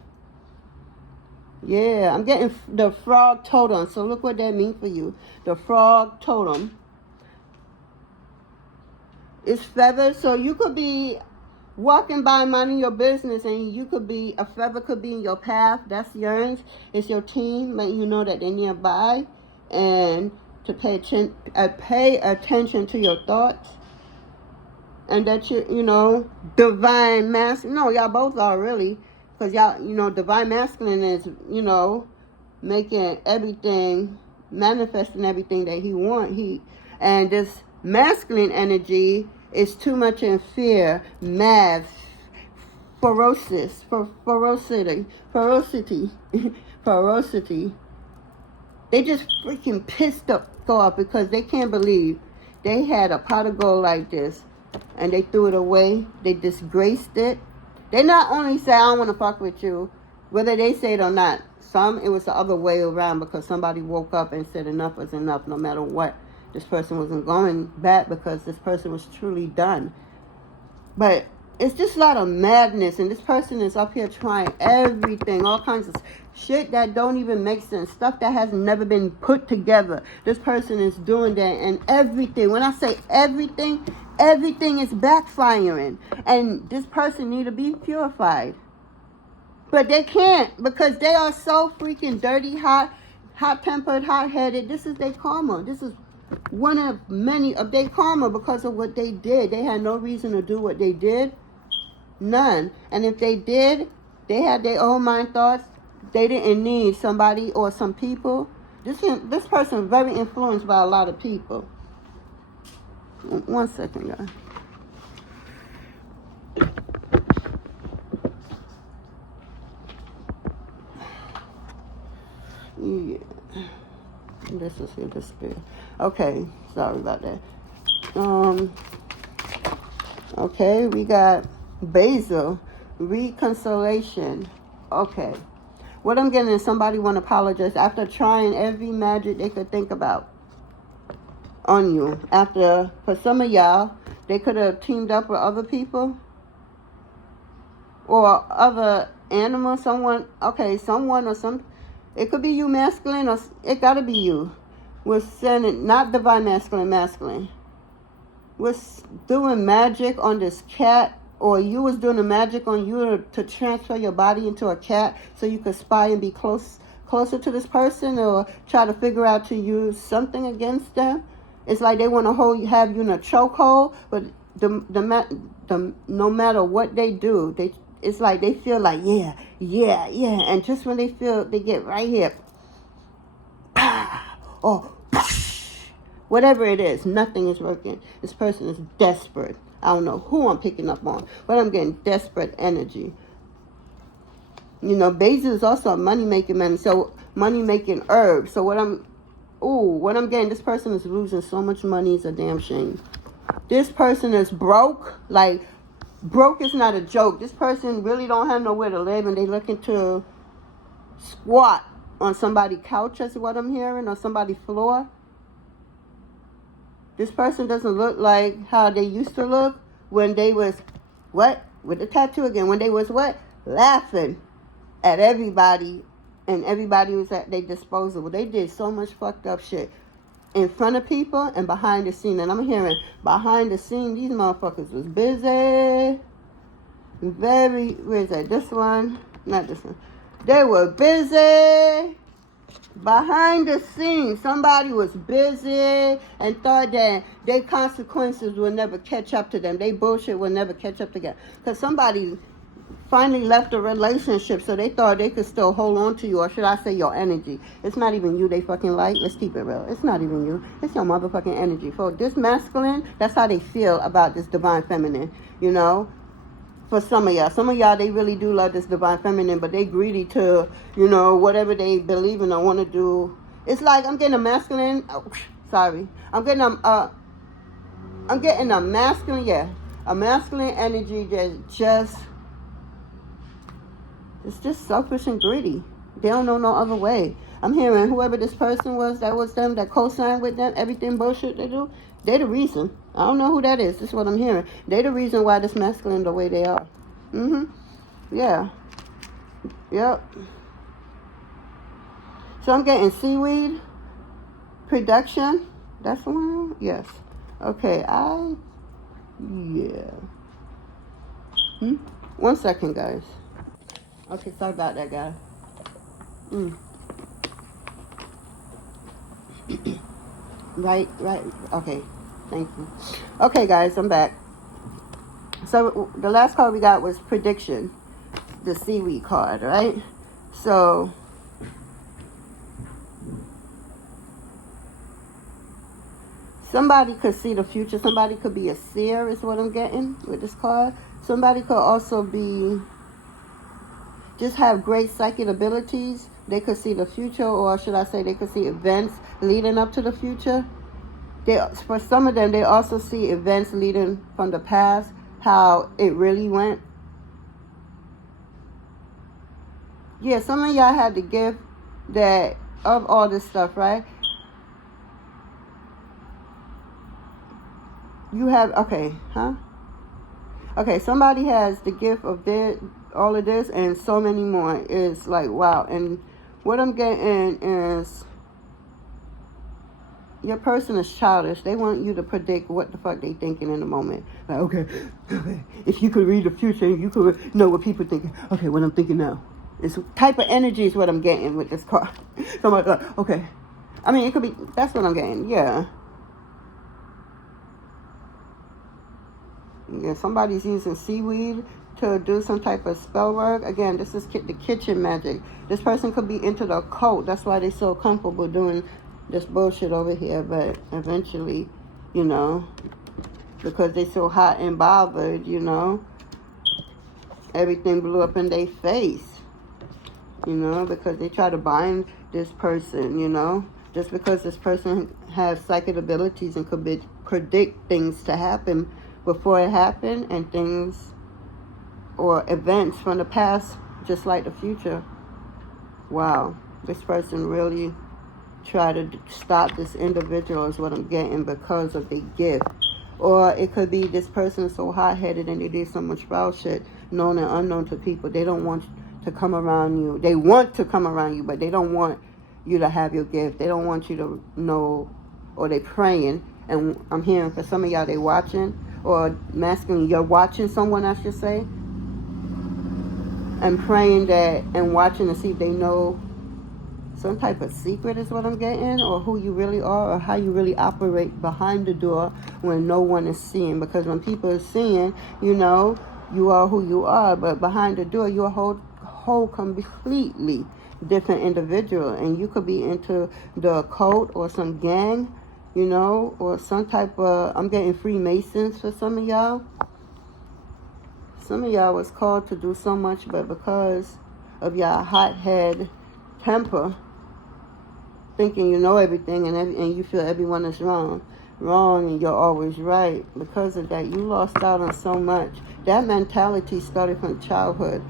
Yeah, I'm getting the frog totem. So look what that means for you. The frog totem. It's feathers, so you could be walking by minding your business and you could be, a feather could be in your path. That's yours. It's your team, letting you know that they're nearby. And to pay attention to your thoughts. And that divine masculine. No, y'all both are really. Because y'all, divine masculine is, making everything, manifesting everything that he wants. And this masculine energy is too much in fear, mad, ferocity. They just freaking pissed off because they can't believe they had a pot of gold like this and they threw it away. They disgraced it. They not only say, I don't want to fuck with you, whether they say it or not. Some, it was the other way around because somebody woke up and said enough was enough no matter what. This person wasn't going back because this person was truly done. But it's just a lot of madness. And this person is up here trying everything. All kinds of shit that don't even make sense. Stuff that has never been put together. This person is doing that. And everything. When I say everything is backfiring. And this person need to be purified. But they can't. Because they are so freaking dirty, hot-tempered, hot-headed. This is their karma. This is one of many of their karma because of what they did. They had no reason to do what they did. None. And if they did, they had their own mind thoughts. They didn't need somebody or some people. This person is very influenced by a lot of people. 1 second, guys. Yeah. This is here, this spirit. Okay, sorry about that. Okay, we got Basil, reconciliation. Okay. What I'm getting is somebody want to apologize after trying every magic they could think about on you. After, for some of y'all, they could have teamed up with other people or other animals, someone or some. It could be you masculine or it got to be you. We're sending, not divine masculine. We're doing magic on this cat, or you was doing the magic on you to transfer your body into a cat so you could spy and be closer to this person or try to figure out to use something against them. It's like they want to have you in a chokehold, but no matter what they do, it's like they feel like, yeah. And just when they feel, they get right here. Or whatever it is, nothing is working. This person is desperate. I don't know who I'm picking up on, but I'm getting desperate energy. Basil is also a money-making man, so money-making herb. So Ooh, what I'm getting, this person is losing so much money. It's a damn shame. This person is broke. Like, broke is not a joke. This person really don't have nowhere to live, and they looking to squat on somebody's couch, is what I'm hearing, or somebody's floor. This person doesn't look like how they used to look when they was, what? With the tattoo again. When they was what? Laughing at everybody, and everybody was at their disposal. They did so much fucked up shit in front of people and behind the scene. And I'm hearing behind the scene, these motherfuckers was busy. Very, where is that? This one? Not this one. They were busy. Behind the scenes, somebody was busy and thought that their consequences will never catch up to them. They bullshit will never catch up to them. Because somebody finally left a relationship, so they thought they could still hold on to you, or should I say your energy. It's not even you they fucking like. Let's keep it real. It's not even you. It's your motherfucking energy. For this masculine, that's how they feel about this divine feminine, you know? For some of y'all, they really do love this divine feminine, but they greedy to, you know, whatever they believe in or want to do. It's like I'm getting a masculine. Oh, sorry, I'm getting a masculine. Yeah, a masculine energy that just it's just selfish and greedy. They don't know no other way. I'm hearing whoever this person was, that was them, that co-signed with them, everything bullshit they do, they the reason. I don't know who that is. This is what I'm hearing. They the reason why this masculine the way they are. Yeah. Yep. So I'm getting seaweed production. That's the one? Yes. Okay, yeah. 1 second, guys. Okay, sorry about that, guys. Right. Okay, thank you. Okay, guys, I'm back. So the last card we got was prediction, the seaweed card, right? So somebody could see the future. Somebody could be a seer, is what I'm getting with this card. Somebody could also be, just have great psychic abilities. They could see the future, or should I say they could see events leading up to the future. For some of them, they also see events leading from the past, how it really went. Yeah, some of y'all had the gift that of all this stuff, right? You have, okay, somebody has the gift of all of this and so many more. It's like, wow. And what I'm getting is, your person is childish. They want you to predict what the fuck they thinking in the moment. Like, okay, if you could read the future, you could know what people thinking. Okay, what I'm thinking now. This type of energy is what I'm getting with this card. Somebody like, okay. I mean, it could be, that's what I'm getting, yeah. Yeah, somebody's using seaweed to do some type of spell work. Again, this is the kitchen magic. This person could be into the occult. That's why they're so comfortable doing this bullshit over here. But eventually, you know, because they're so hot and bothered, you know, everything blew up in their face. You know, because they try to bind this person, you know. Just because this person has psychic abilities and could predict things to happen before it happened, and things or events from the past, just like the future. Wow, this person really tried to stop this individual is what I'm getting, because of their gift. Or it could be this person is so hot-headed and they did so much foul shit, known and unknown to people. They don't want to come around you. They want to come around you, but they don't want you to have your gift. They don't want you to know, or they praying. And I'm hearing for some of y'all, they watching, or masculine, you're watching someone, I should say, and praying that, and watching to see if they know some type of secret is what I'm getting, or who you really are, or how you really operate behind the door when no one is seeing. Because when people are seeing, you know, you are who you are, but behind the door, you're a whole completely different individual. And you could be into the occult or some gang, you know, or some type of, I'm getting Freemasons for some of y'all. Some of y'all was called to do so much, but because of y'all hothead temper, thinking you know everything, and you feel everyone is wrong, and you're always right. Because of that, you lost out on so much. That mentality started from childhood.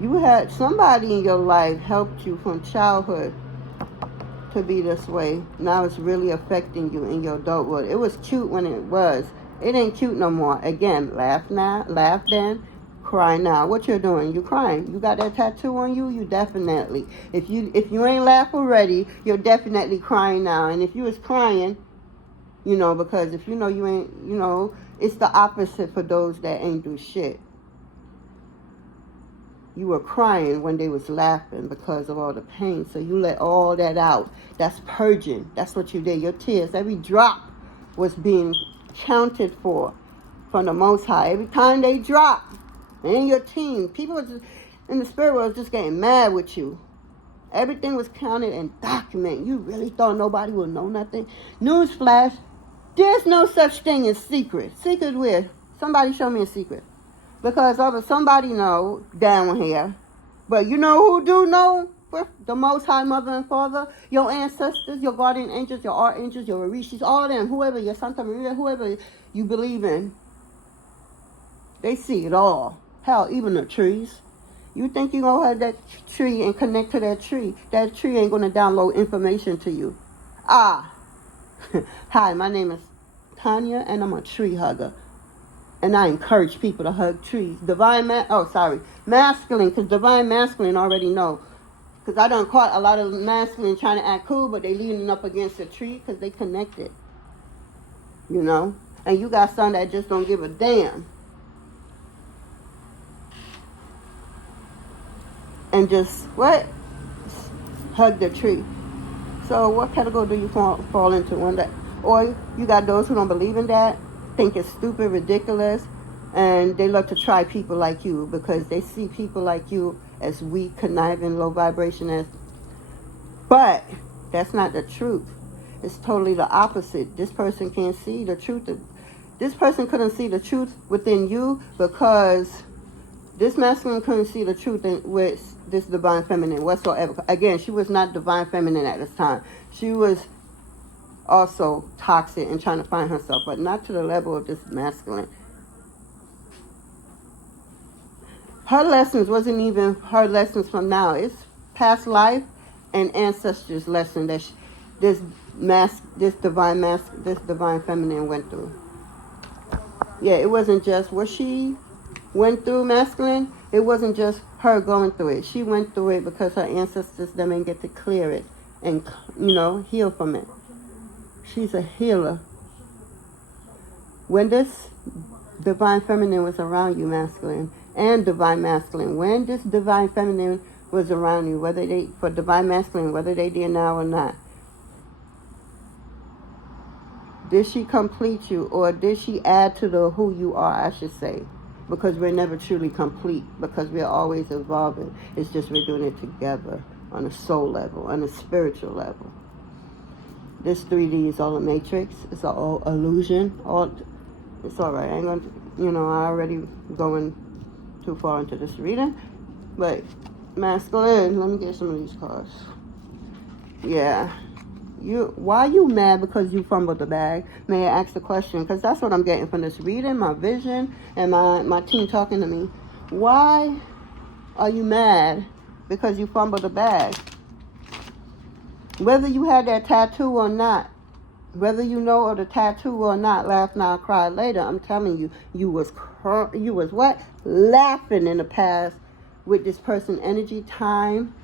You had somebody in your life helped you from childhood to be this way. Now it's really affecting you in your adulthood. It was cute when it was. It ain't cute no more. Again, laugh now, laugh then, cry now. What you're doing? You crying. You got that tattoo on you? You definitely. If you ain't laugh already, you're definitely crying now. And if you was crying, you know, because if you know you ain't, you know, it's the opposite for those that ain't do shit. You were crying when they was laughing because of all the pain. So you let all that out. That's purging. That's what you did. Your tears, every drop was being counted for from the Most High. Every time they drop, and your team, people was just, in the spirit world was just getting mad with you. Everything was counted and documented. You really thought nobody would know nothing? Newsflash, there's no such thing as secret. Secret where? Somebody show me a secret. Because somebody know down here. But you know who do know? The Most High Mother and Father, your ancestors, your guardian angels, your archangels, your orishas, all of them, whoever, your Santa Maria, whoever you believe in. They see it all. Hell, even the trees. You think you're going to have that tree and connect to that tree. That tree ain't going to download information to you. Hi, my name is Tanya, and I'm a tree hugger. And I encourage people to hug trees. Masculine, because divine masculine already know. Because I done caught a lot of masculine trying to act cool, but they leaning up against a tree because they connected. You know? And you got some that just don't give a damn. And just, hug the tree. So what category do you fall into? One that, or you got those who don't believe in that, think it's stupid, ridiculous, and they love to try people like you because they see people like you as weak, conniving, low vibration. But that's not the truth. It's totally the opposite. This person can't see the truth. This person couldn't see the truth within you because this masculine couldn't see the truth with this divine feminine whatsoever. Again, she was not divine feminine at this time. She was also toxic and trying to find herself, but not to the level of this masculine. Her lessons wasn't even her lessons from now. It's past life and ancestors' lesson that this divine feminine went through. Yeah, it wasn't just what she went through, masculine. It wasn't just her going through it. She went through it because her ancestors didn't get to clear it and, you know, heal from it. She's a healer. When this divine feminine was around you, masculine, and divine masculine, when this divine feminine was around you, for divine masculine, whether they did now or not, did she complete you, or did she add to the who you are, I should say? Because we're never truly complete, because we're always evolving. It's just we're doing it together on a soul level, on a spiritual level. This 3D is all a matrix. It's all illusion. It's all right. I ain't going to, I already going too far into this reading. But masculine, let me get some of these cards. Yeah. Why you mad because you fumbled the bag? May I ask the question? Because that's what I'm getting from this reading, my vision, and my team talking to me. Why are you mad because you fumbled the bag? Whether you had that tattoo or not, whether you know of the tattoo or not, laugh now, cry later, I'm telling you, you was what? Laughing in the past with this person, energy, time,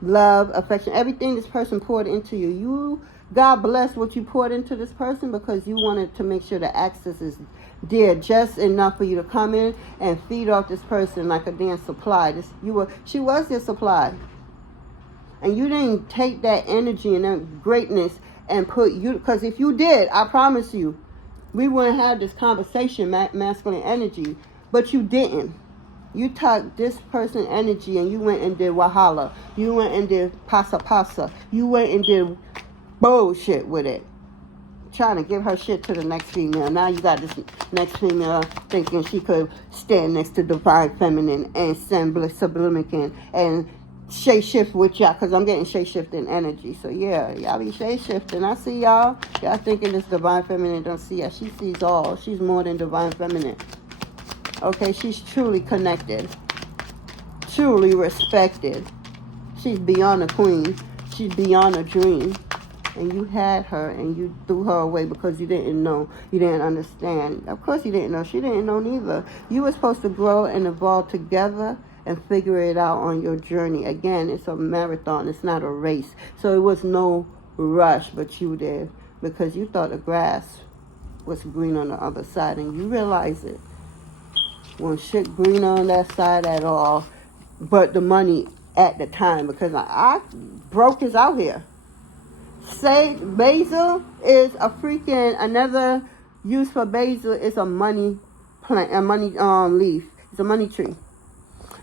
love, affection, everything this person poured into you. God bless what you poured into this person because you wanted to make sure the access is there just enough for you to come in and feed off this person like a damn supply. She was your supply. And you didn't take that energy and that greatness and put you, because if you did, I promise you, we wouldn't have this conversation, masculine energy. But you didn't. You took this person energy and you went and did wahala. You went and did pasa. You went and did bullshit with it. Trying to give her shit to the next female. Now you got this next female thinking she could stand next to divine feminine and subliminal and shape-shift with y'all, because I'm getting shape-shifting energy. So, yeah, y'all be shape-shifting. I see y'all. Y'all thinking this divine feminine don't see her. She sees all. She's more than divine feminine. Okay, she's truly connected. Truly respected. She's beyond a queen. She's beyond a dream. And you had her and you threw her away because you didn't know. You didn't understand. Of course you didn't know. She didn't know neither. You were supposed to grow and evolve together and figure it out on your journey. Again, it's a marathon. It's not a race. So it was no rush, but you did. Because you thought the grass was green on the other side. And you realize it. When shit green on that side at all. But the money at the time. Because I broke is out here. Say basil is a freaking, another use for basil is a money plant, a money leaf. It's a money tree.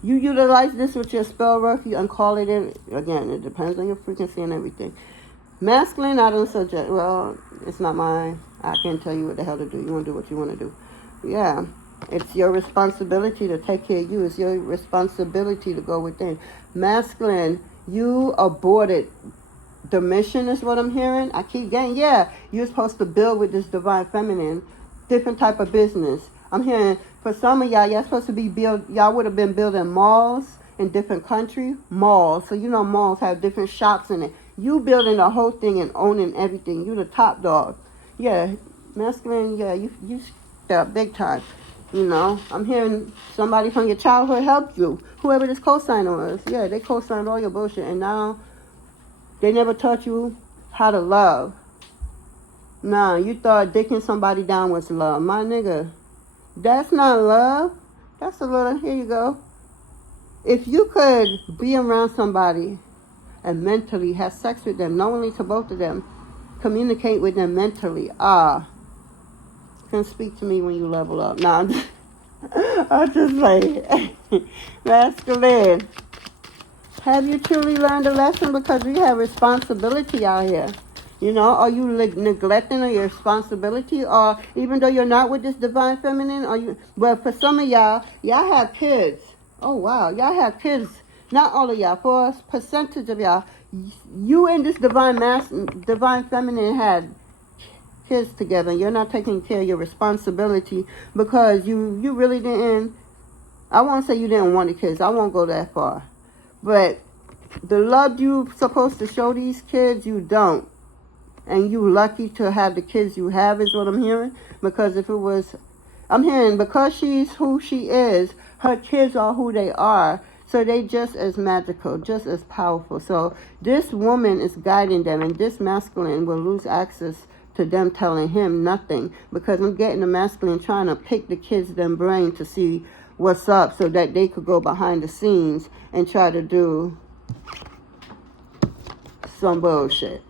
You utilize this with your spell work, you uncall it in. Again, it depends on your frequency and everything. Masculine, I don't suggest. Well, it's not mine. I can't tell you what the hell to do. You want to do what you want to do. Yeah, it's your responsibility to take care of you. It's your responsibility to go within. Masculine, you aborted the mission is what I'm hearing. I keep getting, yeah, you're supposed to build with this divine feminine, different type of business. I'm hearing for some of y'all supposed to be y'all would have been building malls in different countries, malls. So you know malls have different shops in it. You building the whole thing and owning everything. You the top dog. Yeah, masculine, yeah, you step big time. You know, I'm hearing somebody from your childhood helped you. Whoever this cosigner was, yeah, they co-signed all your bullshit and now they never taught you how to love. Nah, you thought dicking somebody down was love. My nigga, that's not love. That's a little, here you go. If you could be around somebody and mentally have sex with them, knowingly to both of them, communicate with them mentally, can speak to me when you level up. Nah, I'm just like, masculine. Have you truly learned a lesson? Because we have responsibility out here. You know, are you neglecting your responsibility? Or even though you're not with this divine feminine, are you? But for some of y'all have kids. Oh, wow. Y'all have kids. Not all of y'all. For a percentage of y'all, you and this divine feminine had kids together. You're not taking care of your responsibility because you really didn't. I won't say you didn't want the kids. I won't go that far. But the love you're supposed to show these kids, you don't. And you lucky to have the kids you have is what I'm hearing. Because if it was, I'm hearing because she's who she is, her kids are who they are. So they just as magical, just as powerful. So this woman is guiding them and this masculine will lose access to them telling him nothing. Because I'm getting the masculine trying to pick the kids' them brain to see what's up so that they could go behind the scenes and try to do some bullshit.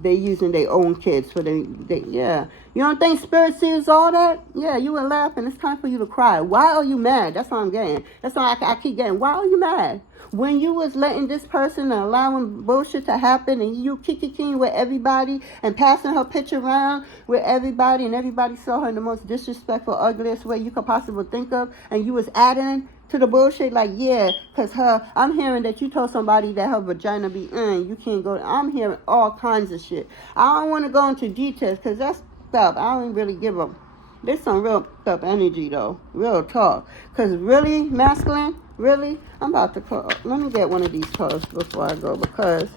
They using their own kids for they yeah. You don't think spirit sees all that? Yeah, you were laughing. It's time for you to cry. Why are you mad? That's what I'm getting. That's why I keep getting. Why are you mad? When you was letting this person and allowing bullshit to happen and you kicking with everybody and passing her picture around with everybody and everybody saw her in the most disrespectful, ugliest way you could possibly think of and you was adding to the bullshit like, yeah, because I'm hearing that you told somebody that her vagina be in, you can't go. I'm hearing all kinds of shit. I don't want to go into details because that's stuff. I don't really give a. There's some real stuff energy though. Real talk. Because really, masculine, really, I'm about to call. Let me get one of these cards before I go because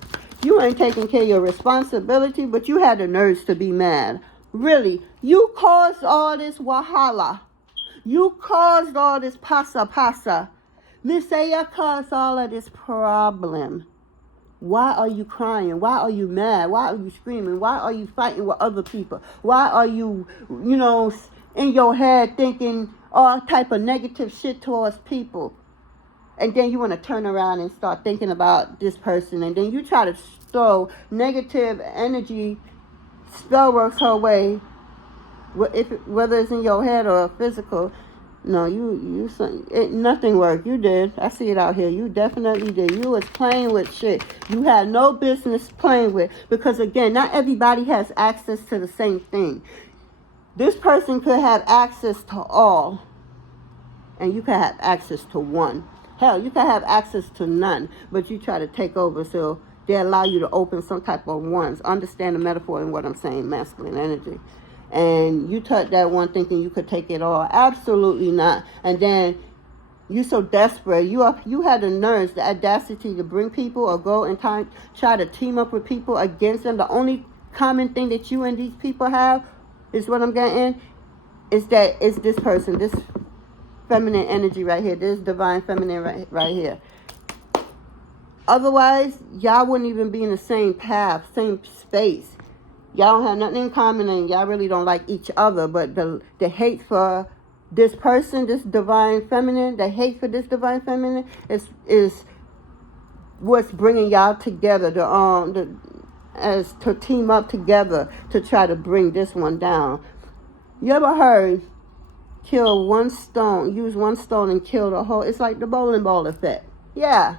you ain't taking care of your responsibility, but you had the nerves to be mad. Really, you caused all this wahala. You caused all this pasa. Miss Aya caused all of this problem. Why are you crying? Why are you mad? Why are you screaming? Why are you fighting with other people? Why are you, in your head thinking all type of negative shit towards people? And then you want to turn around and start thinking about this person. And then you try to throw negative energy, spell works her way. Whether it's in your head or physical, no, nothing worked. You did. I see it out here. You definitely did. You was playing with shit you had no business playing with. Because again, not everybody has access to the same thing. This person could have access to all, and you could have access to one. Hell, you can have access to none, but you try to take over, so they allow you to open some type of ones. Understand the metaphor in what I'm saying, masculine energy. And you touch that one thinking you could take it all. Absolutely not. And then you're so desperate. You had the nerves, the audacity to bring people or go and try to team up with people against them. The only common thing that you and these people have is what I'm getting, is that it's this person, this feminine energy right here, this divine feminine right here. Otherwise, y'all wouldn't even be in the same path, same space. Y'all don't have nothing in common, and y'all really don't like each other. But the hate for this person, this divine feminine, the hate for this divine feminine is what's bringing y'all together, as to team up together to try to bring this one down. You ever heard kill one stone, use one stone and kill the whole? It's like the bowling ball effect. Yeah.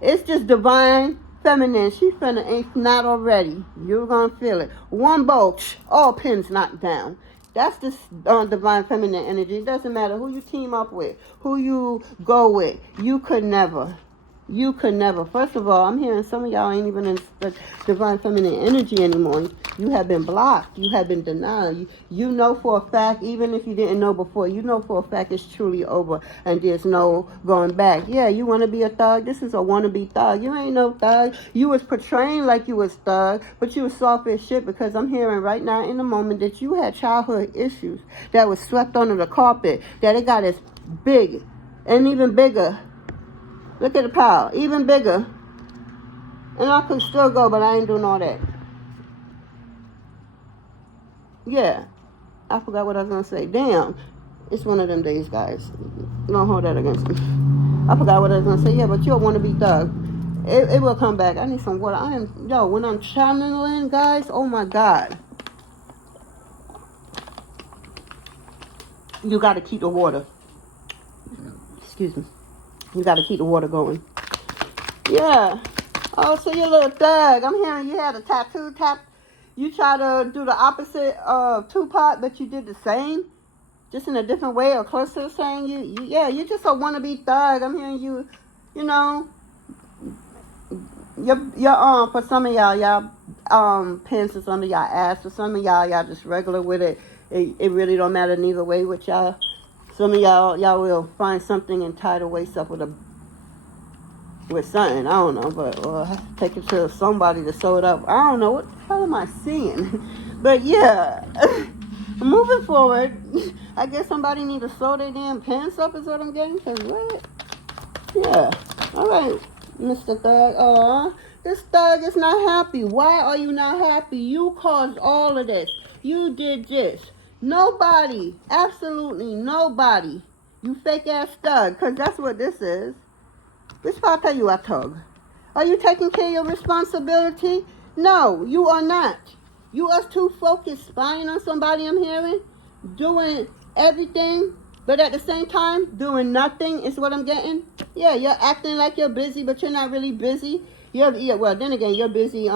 It's just divine feminine. She finna ain't not already. You're gonna feel it. One bow, all pins knocked down. That's this divine feminine energy. It doesn't matter who you team up with, who you go with. You could never. You could never. First of all, I'm hearing some of y'all ain't even in the divine feminine energy anymore. You have been blocked. You have been denied. You know for a fact, even if you didn't know before, you know for a fact it's truly over and there's no going back. Yeah, you want to be a thug? This is a wannabe thug. You ain't no thug. You was portraying like you was thug, but you was soft as shit, because I'm hearing right now in the moment that you had childhood issues that was swept under the carpet, that it got as big and even bigger. Look at the power, even bigger. And I could still go, but I ain't doing all that. Yeah, I forgot what I was going to say. Damn, it's one of them days, guys. Don't hold that against me. I forgot what I was going to say. Yeah, but you'll want to be thug. It will come back. I need some water. When I'm channeling, guys, oh my God. You got to keep the water. Excuse me. You got to keep the water going. Yeah. Oh, so you're a little thug. I'm hearing you had a tattoo. You try to do the opposite of Tupac, but you did the same, just in a different way or close to the same. You're just a wannabe thug. I'm hearing you. You know, for some of y'all pants is under y'all ass. For some of y'all just regular with it. It really don't matter neither way with y'all. Some of y'all will find something and tie the waist up with something. I don't know, or take it to somebody to sew it up. I don't know. What the hell am I seeing? But yeah, moving forward, I guess somebody need to sew their damn pants up is what I'm getting. Cause what? Yeah. All right, Mr. Thug. Oh, this thug is not happy. Why are you not happy? You caused all of this. You did this. Nobody, absolutely nobody. You fake ass thug, because that's what this is. This part tell you a thug. Are you taking care of your responsibility? No, you are not. You are too focused spying on somebody, I'm hearing, doing everything, but at the same time, doing nothing is what I'm getting. Yeah, you're acting like you're busy, but you're not really busy. Well, then again, you're busy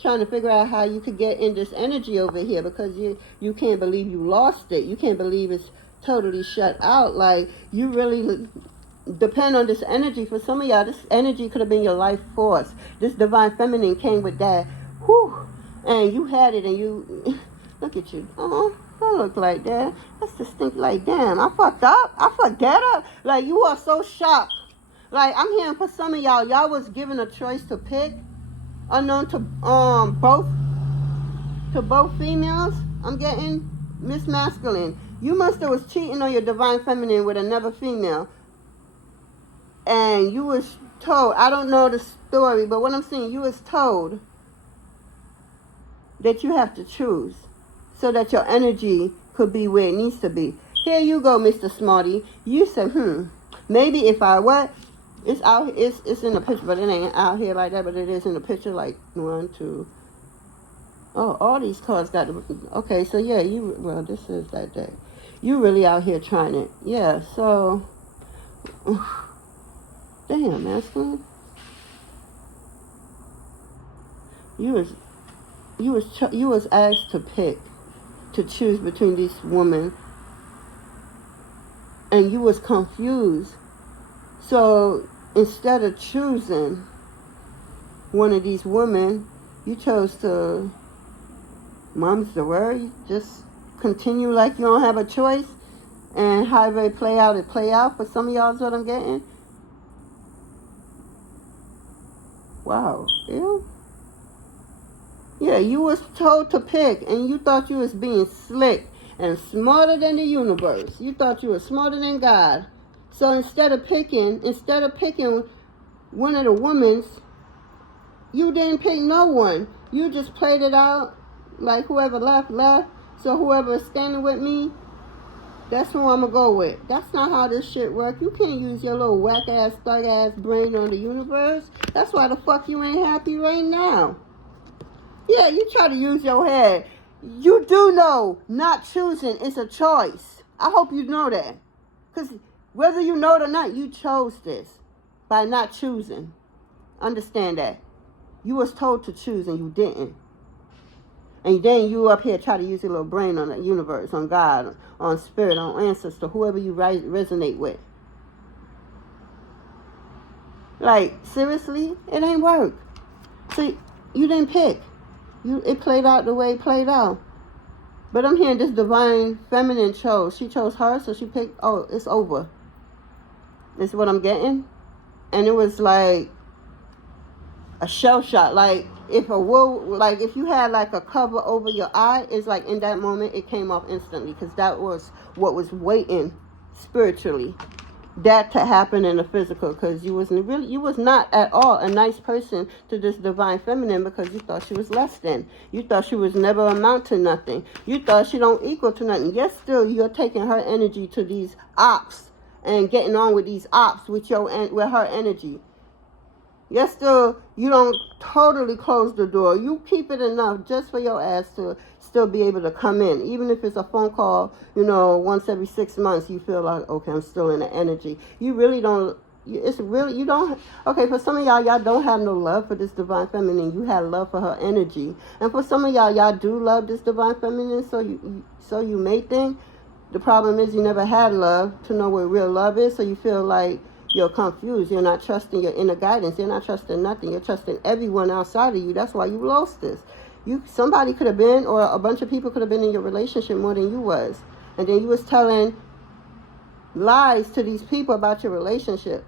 trying to figure out how you could get in this energy over here, because you can't believe you lost it. You can't believe it's totally shut out. Like, you really depend on this energy. For some of y'all, this energy could have been your life force. This divine feminine came with that. Whew. And you had it, and you look at you. Oh, don't look like that. That's distinct. Like, damn, I fucked up. I fucked that up. Like, you are so shocked. Like, I'm hearing for some of y'all was given a choice to pick, unknown to both females. I'm getting Miss Masculine. You must have was cheating on your divine feminine with another female, and you was told, I don't know the story, but what I'm saying, you was told that you have to choose so that your energy could be where it needs to be. Here you go, Mr. Smarty. You said, maybe if I what? It's out. It's in the picture, but it ain't out here like that. But it is in the picture. Like 1, 2. Oh, all these cards got. Okay, so yeah, well, this is that day. You really out here trying it. Yeah. So, damn, masculine. You was asked to choose between these women, and you was confused. So instead of choosing one of these women, you chose to, mum's the word, you just continue like you don't have a choice, and however it play out, for some of y'all is what I'm getting. Wow. Ew. Yeah, you was told to pick, and you thought you was being slick and smarter than the universe. You thought you were smarter than God. So instead of picking one of the women's, you didn't pick no one. You just played it out like whoever left. So whoever is standing with me, that's who I'm going to go with. That's not how this shit works. You can't use your little whack-ass, thug-ass brain on the universe. That's why the fuck you ain't happy right now. Yeah, you try to use your head. You do know not choosing is a choice. I hope you know that. Because whether you know it or not, you chose this by not choosing. Understand that. You was told to choose and you didn't. And then you up here try to use your little brain on the universe, on God, on spirit, on ancestor, whoever you resonate with. Like, seriously? It ain't work. So you didn't pick. It played out the way it played out. But I'm hearing this divine feminine chose. She chose her, so she picked, oh, it's over. This is what I'm getting. And it was like a shell shot. Like if you had like a cover over your eye, it's like in that moment it came off instantly, because that was what was waiting spiritually. That to happen in the physical, because you was not at all a nice person to this divine feminine, because you thought she was less than. You thought she was never amount to nothing. You thought she don't equal to nothing. Yet still you're taking her energy to these ops and getting on with these ops with her energy. Yet still you don't totally close the door. You keep it enough just for your ass to still be able to come in. Even if it's a phone call, once every 6 months, you feel like, okay, I'm still in the energy. You really don't, okay, for some of y'all don't have no love for this divine feminine. You have love for her energy. And for some of y'all do love this divine feminine, so you may think. The problem is you never had love to know what real love is, so you feel like you're confused. You're not trusting your inner guidance. You're not trusting nothing. You're trusting everyone outside of you. That's why you lost this. Somebody could have been, or a bunch of people could have been in your relationship more than you was. And then you was telling lies to these people about your relationship.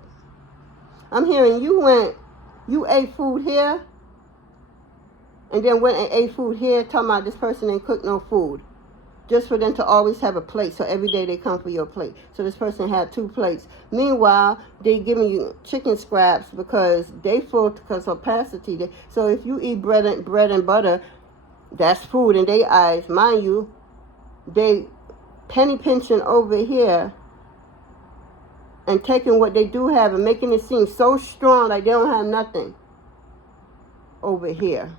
I'm hearing you ate food here, and then went and ate food here, talking about this person ain't cooked no food. Just for them to always have a plate, so every day they come for your plate. So this person had 2 plates. Meanwhile, they giving you chicken scraps because they full because of capacity. So if you eat bread and butter, that's food in their eyes. Mind you, they penny pinching over here and taking what they do have and making it seem so strong like they don't have nothing over here.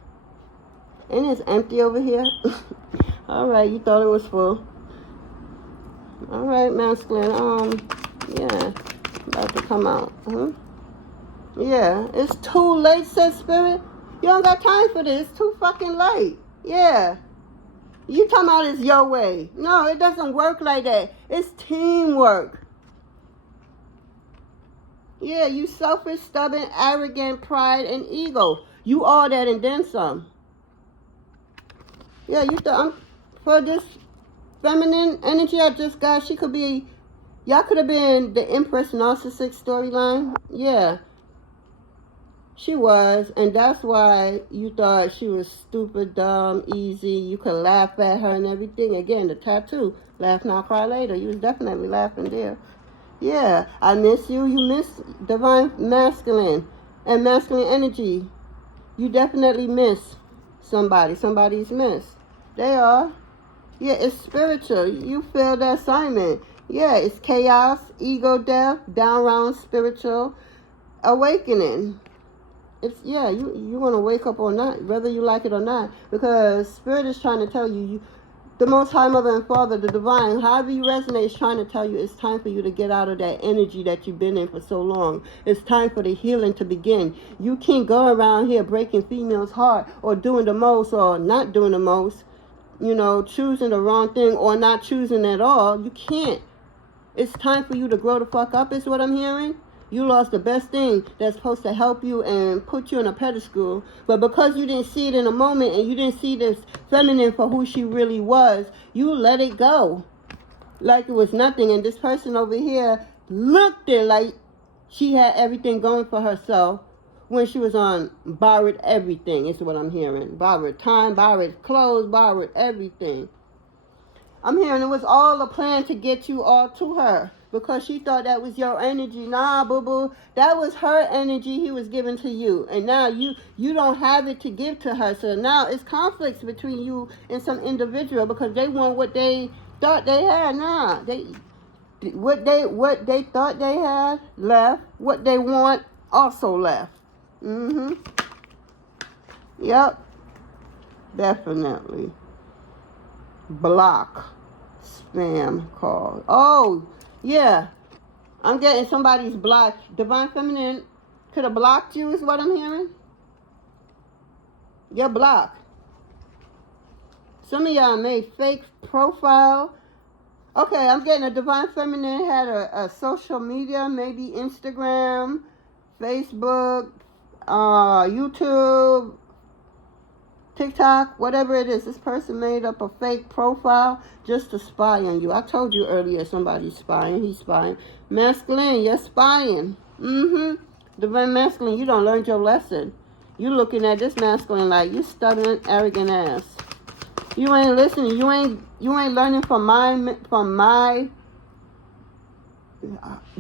And it's empty over here. All right, you thought it was full. All right, masculine. Yeah, about to come out. Yeah, it's too late, says spirit. You don't got time for this. It's too fucking late. Yeah. You talking about it's your way. No, it doesn't work like that. It's teamwork. Yeah, you selfish, stubborn, arrogant, pride, and ego. You all that and then some. Yeah, you thought for this feminine energy I just got, y'all could have been the Empress narcissistic storyline. Yeah, she was, and that's why you thought she was stupid, dumb, easy. You could laugh at her and everything. Again, the tattoo, laugh now, cry later. You was definitely laughing there. Yeah, I miss you. You miss divine masculine and masculine energy. You definitely miss somebody. Somebody's missed. They are. Yeah, it's spiritual. You feel the assignment. Yeah, it's chaos, ego death, down round spiritual awakening. It's, yeah, you want to wake up or not, whether you like it or not, because spirit is trying to tell you, the Most High Mother and Father, the divine, however you resonate, is trying to tell you it's time for you to get out of that energy that you've been in for so long. It's time for the healing to begin. You can't go around here breaking females' heart or doing the most or not doing the most. Choosing the wrong thing or not choosing at all. You can't. It's time for you to grow the fuck up, is what I'm hearing. You lost the best thing that's supposed to help you and put you in a pedestal. But because you didn't see it in a moment and you didn't see this feminine for who she really was, you let it go like it was nothing. And this person over here looked it like she had everything going for herself when she was on borrowed everything, is what I'm hearing. Borrowed time, borrowed clothes, borrowed everything. I'm hearing it was all a plan to get you all to her because she thought that was your energy. Nah, boo-boo. That was her energy he was giving to you. And now you don't have it to give to her. So now it's conflicts between you and some individual because they want what they thought they had. Nah, what they thought they had left. What they want also left. Yep. Definitely. Block. Spam call. Oh, yeah. I'm getting somebody's blocked. Divine Feminine could have blocked you is what I'm hearing. You're blocked. Some of y'all made fake profile. Okay, I'm getting a Divine Feminine had a social media, maybe Instagram, Facebook, YouTube, TikTok, whatever it is. This person made up a fake profile just to spy on you. I told you earlier somebody's spying. He's spying. Masculine, you're spying. Divine Masculine, you don't learn your lesson. You looking at this masculine like you stubborn, arrogant ass. You ain't listening. You ain't learning from my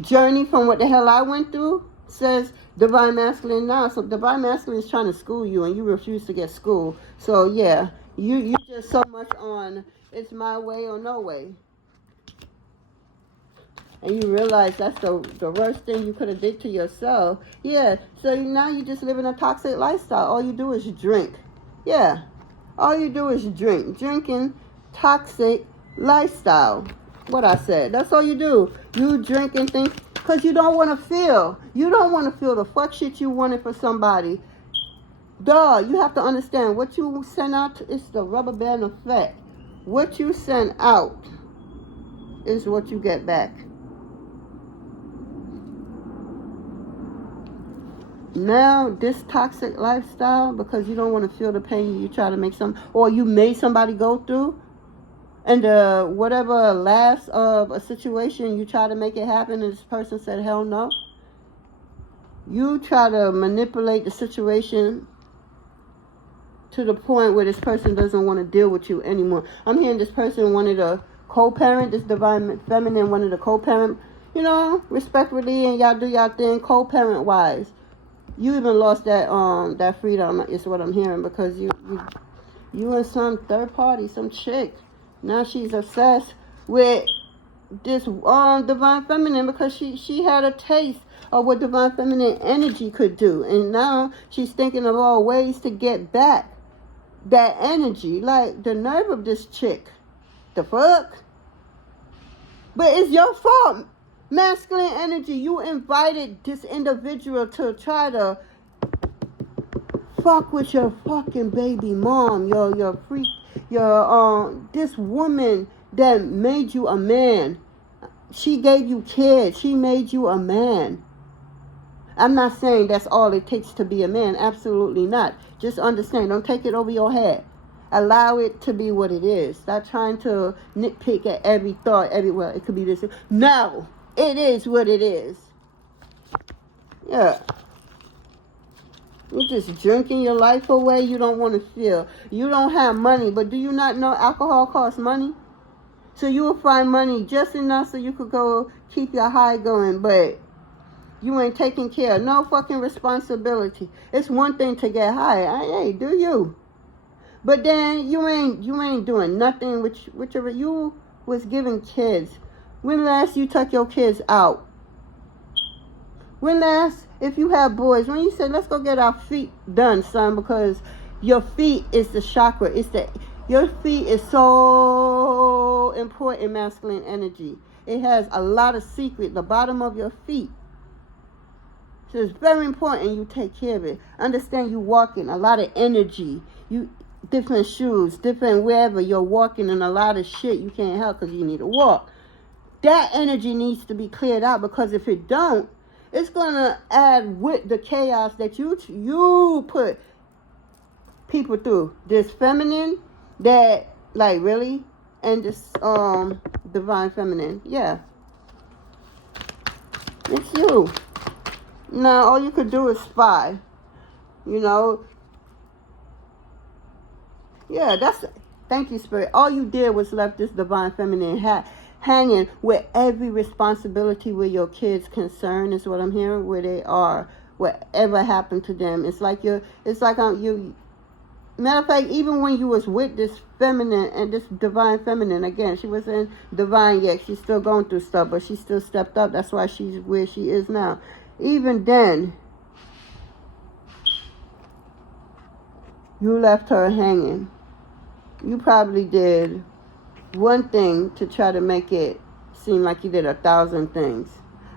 journey, from what the hell I went through. Says Divine Masculine now. So Divine Masculine is trying to school you and you refuse to get schooled. So yeah, you just so much on it's my way or no way. And you realize that's the worst thing you could have did to yourself. Yeah, so now you just live in a toxic lifestyle. All you do is drink. Yeah, all you do is drink. Drinking, toxic lifestyle. What I said. That's all you do. You drink and think. Because you don't want to feel. You don't want to feel the fuck shit you wanted for somebody. Duh, you have to understand what you send out is the rubber band effect. What you send out is what you get back. Now, this toxic lifestyle, because you don't want to feel the pain you try to make or you made somebody go through, and whatever last of a situation, you try to make it happen, and this person said, hell no. You try to manipulate the situation to the point where this person doesn't want to deal with you anymore. I'm hearing this person wanted a co-parent, this Divine Feminine wanted a co-parent, respectfully, and y'all do y'all thing, co-parent wise. You even lost that freedom, is what I'm hearing, because you and some third party, some chick. Now she's obsessed with this Divine Feminine because she had a taste of what Divine Feminine energy could do. And now she's thinking of all ways to get back that energy. Like, the nerve of this chick. The fuck? But it's your fault. Masculine energy. You invited this individual to try to fuck with your fucking baby mom. Your freak. This woman that made you a man. She gave you kids. She made you a man. I'm not saying that's all it takes to be a man. Absolutely not. Just understand. Don't take it over your head. Allow it to be what it is. Stop trying to nitpick at every thought, everywhere. It could be this. No. It is what it is. Yeah. You're just drinking your life away. You don't want to feel. You don't have money. But do you not know alcohol costs money? So you will find money just enough so you could go keep your high going. But you ain't taking care. No fucking responsibility. It's one thing to get high. Hey, do you? But then you ain't doing nothing. Whichever you was giving kids. When last you took your kids out? When last, if you have boys, when you said, let's go get our feet done, son, because your feet is the chakra. Your feet is so important, masculine energy. It has a lot of secret, the bottom of your feet. So it's very important you take care of it. Understand you walking, a lot of energy. You different shoes, different wherever you're walking, and a lot of shit you can't help because you need to walk. That energy needs to be cleared out, because if it don't, it's gonna add with the chaos that you put people through. This feminine that, like, really, and this divine feminine. Yeah, it's you. Now all you could do is spy. You know. Yeah, thank you, Spirit. All you did was left this divine feminine hanging with every responsibility where your kids concerned, is what I'm hearing, where they are, whatever happened to them. It's like you, matter of fact, even when you was with this feminine and this divine feminine, again, she wasn't divine yet. She's still going through stuff, but she still stepped up. That's why she's where she is now. Even then, you left her hanging. You probably did one thing to try to make it seem like you did 1,000 things.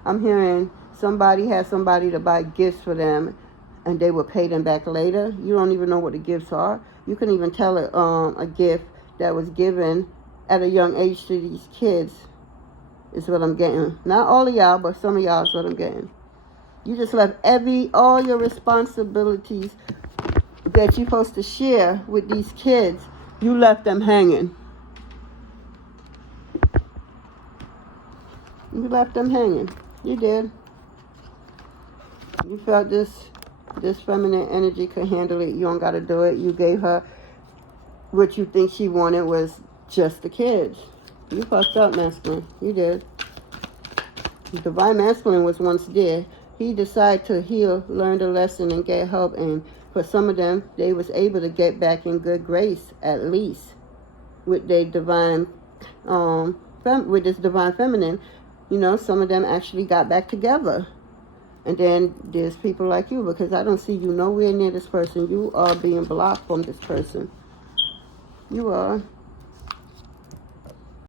I'm hearing somebody had somebody to buy gifts for them, and they would pay them back later. You don't even know what the gifts are. You couldn't even tell a gift that was given at a young age to these kids, is what I'm getting. Not all of y'all, but some of y'all is what I'm getting. You just left all your responsibilities that you're supposed to share with these kids. You left them hanging. You left them hanging. You did. You felt this feminine energy could handle it. You don't got to do it. You gave her what you think she wanted was just the kids. You fucked up, masculine. You did. The divine masculine was once there. He decided to heal, learn the lesson, and get help. And for some of them, they was able to get back in good grace, at least, with their divine, with this divine feminine. You know, some of them actually got back together. And then there's people like you, because I don't see you nowhere near this person. You are being blocked from this person. You are.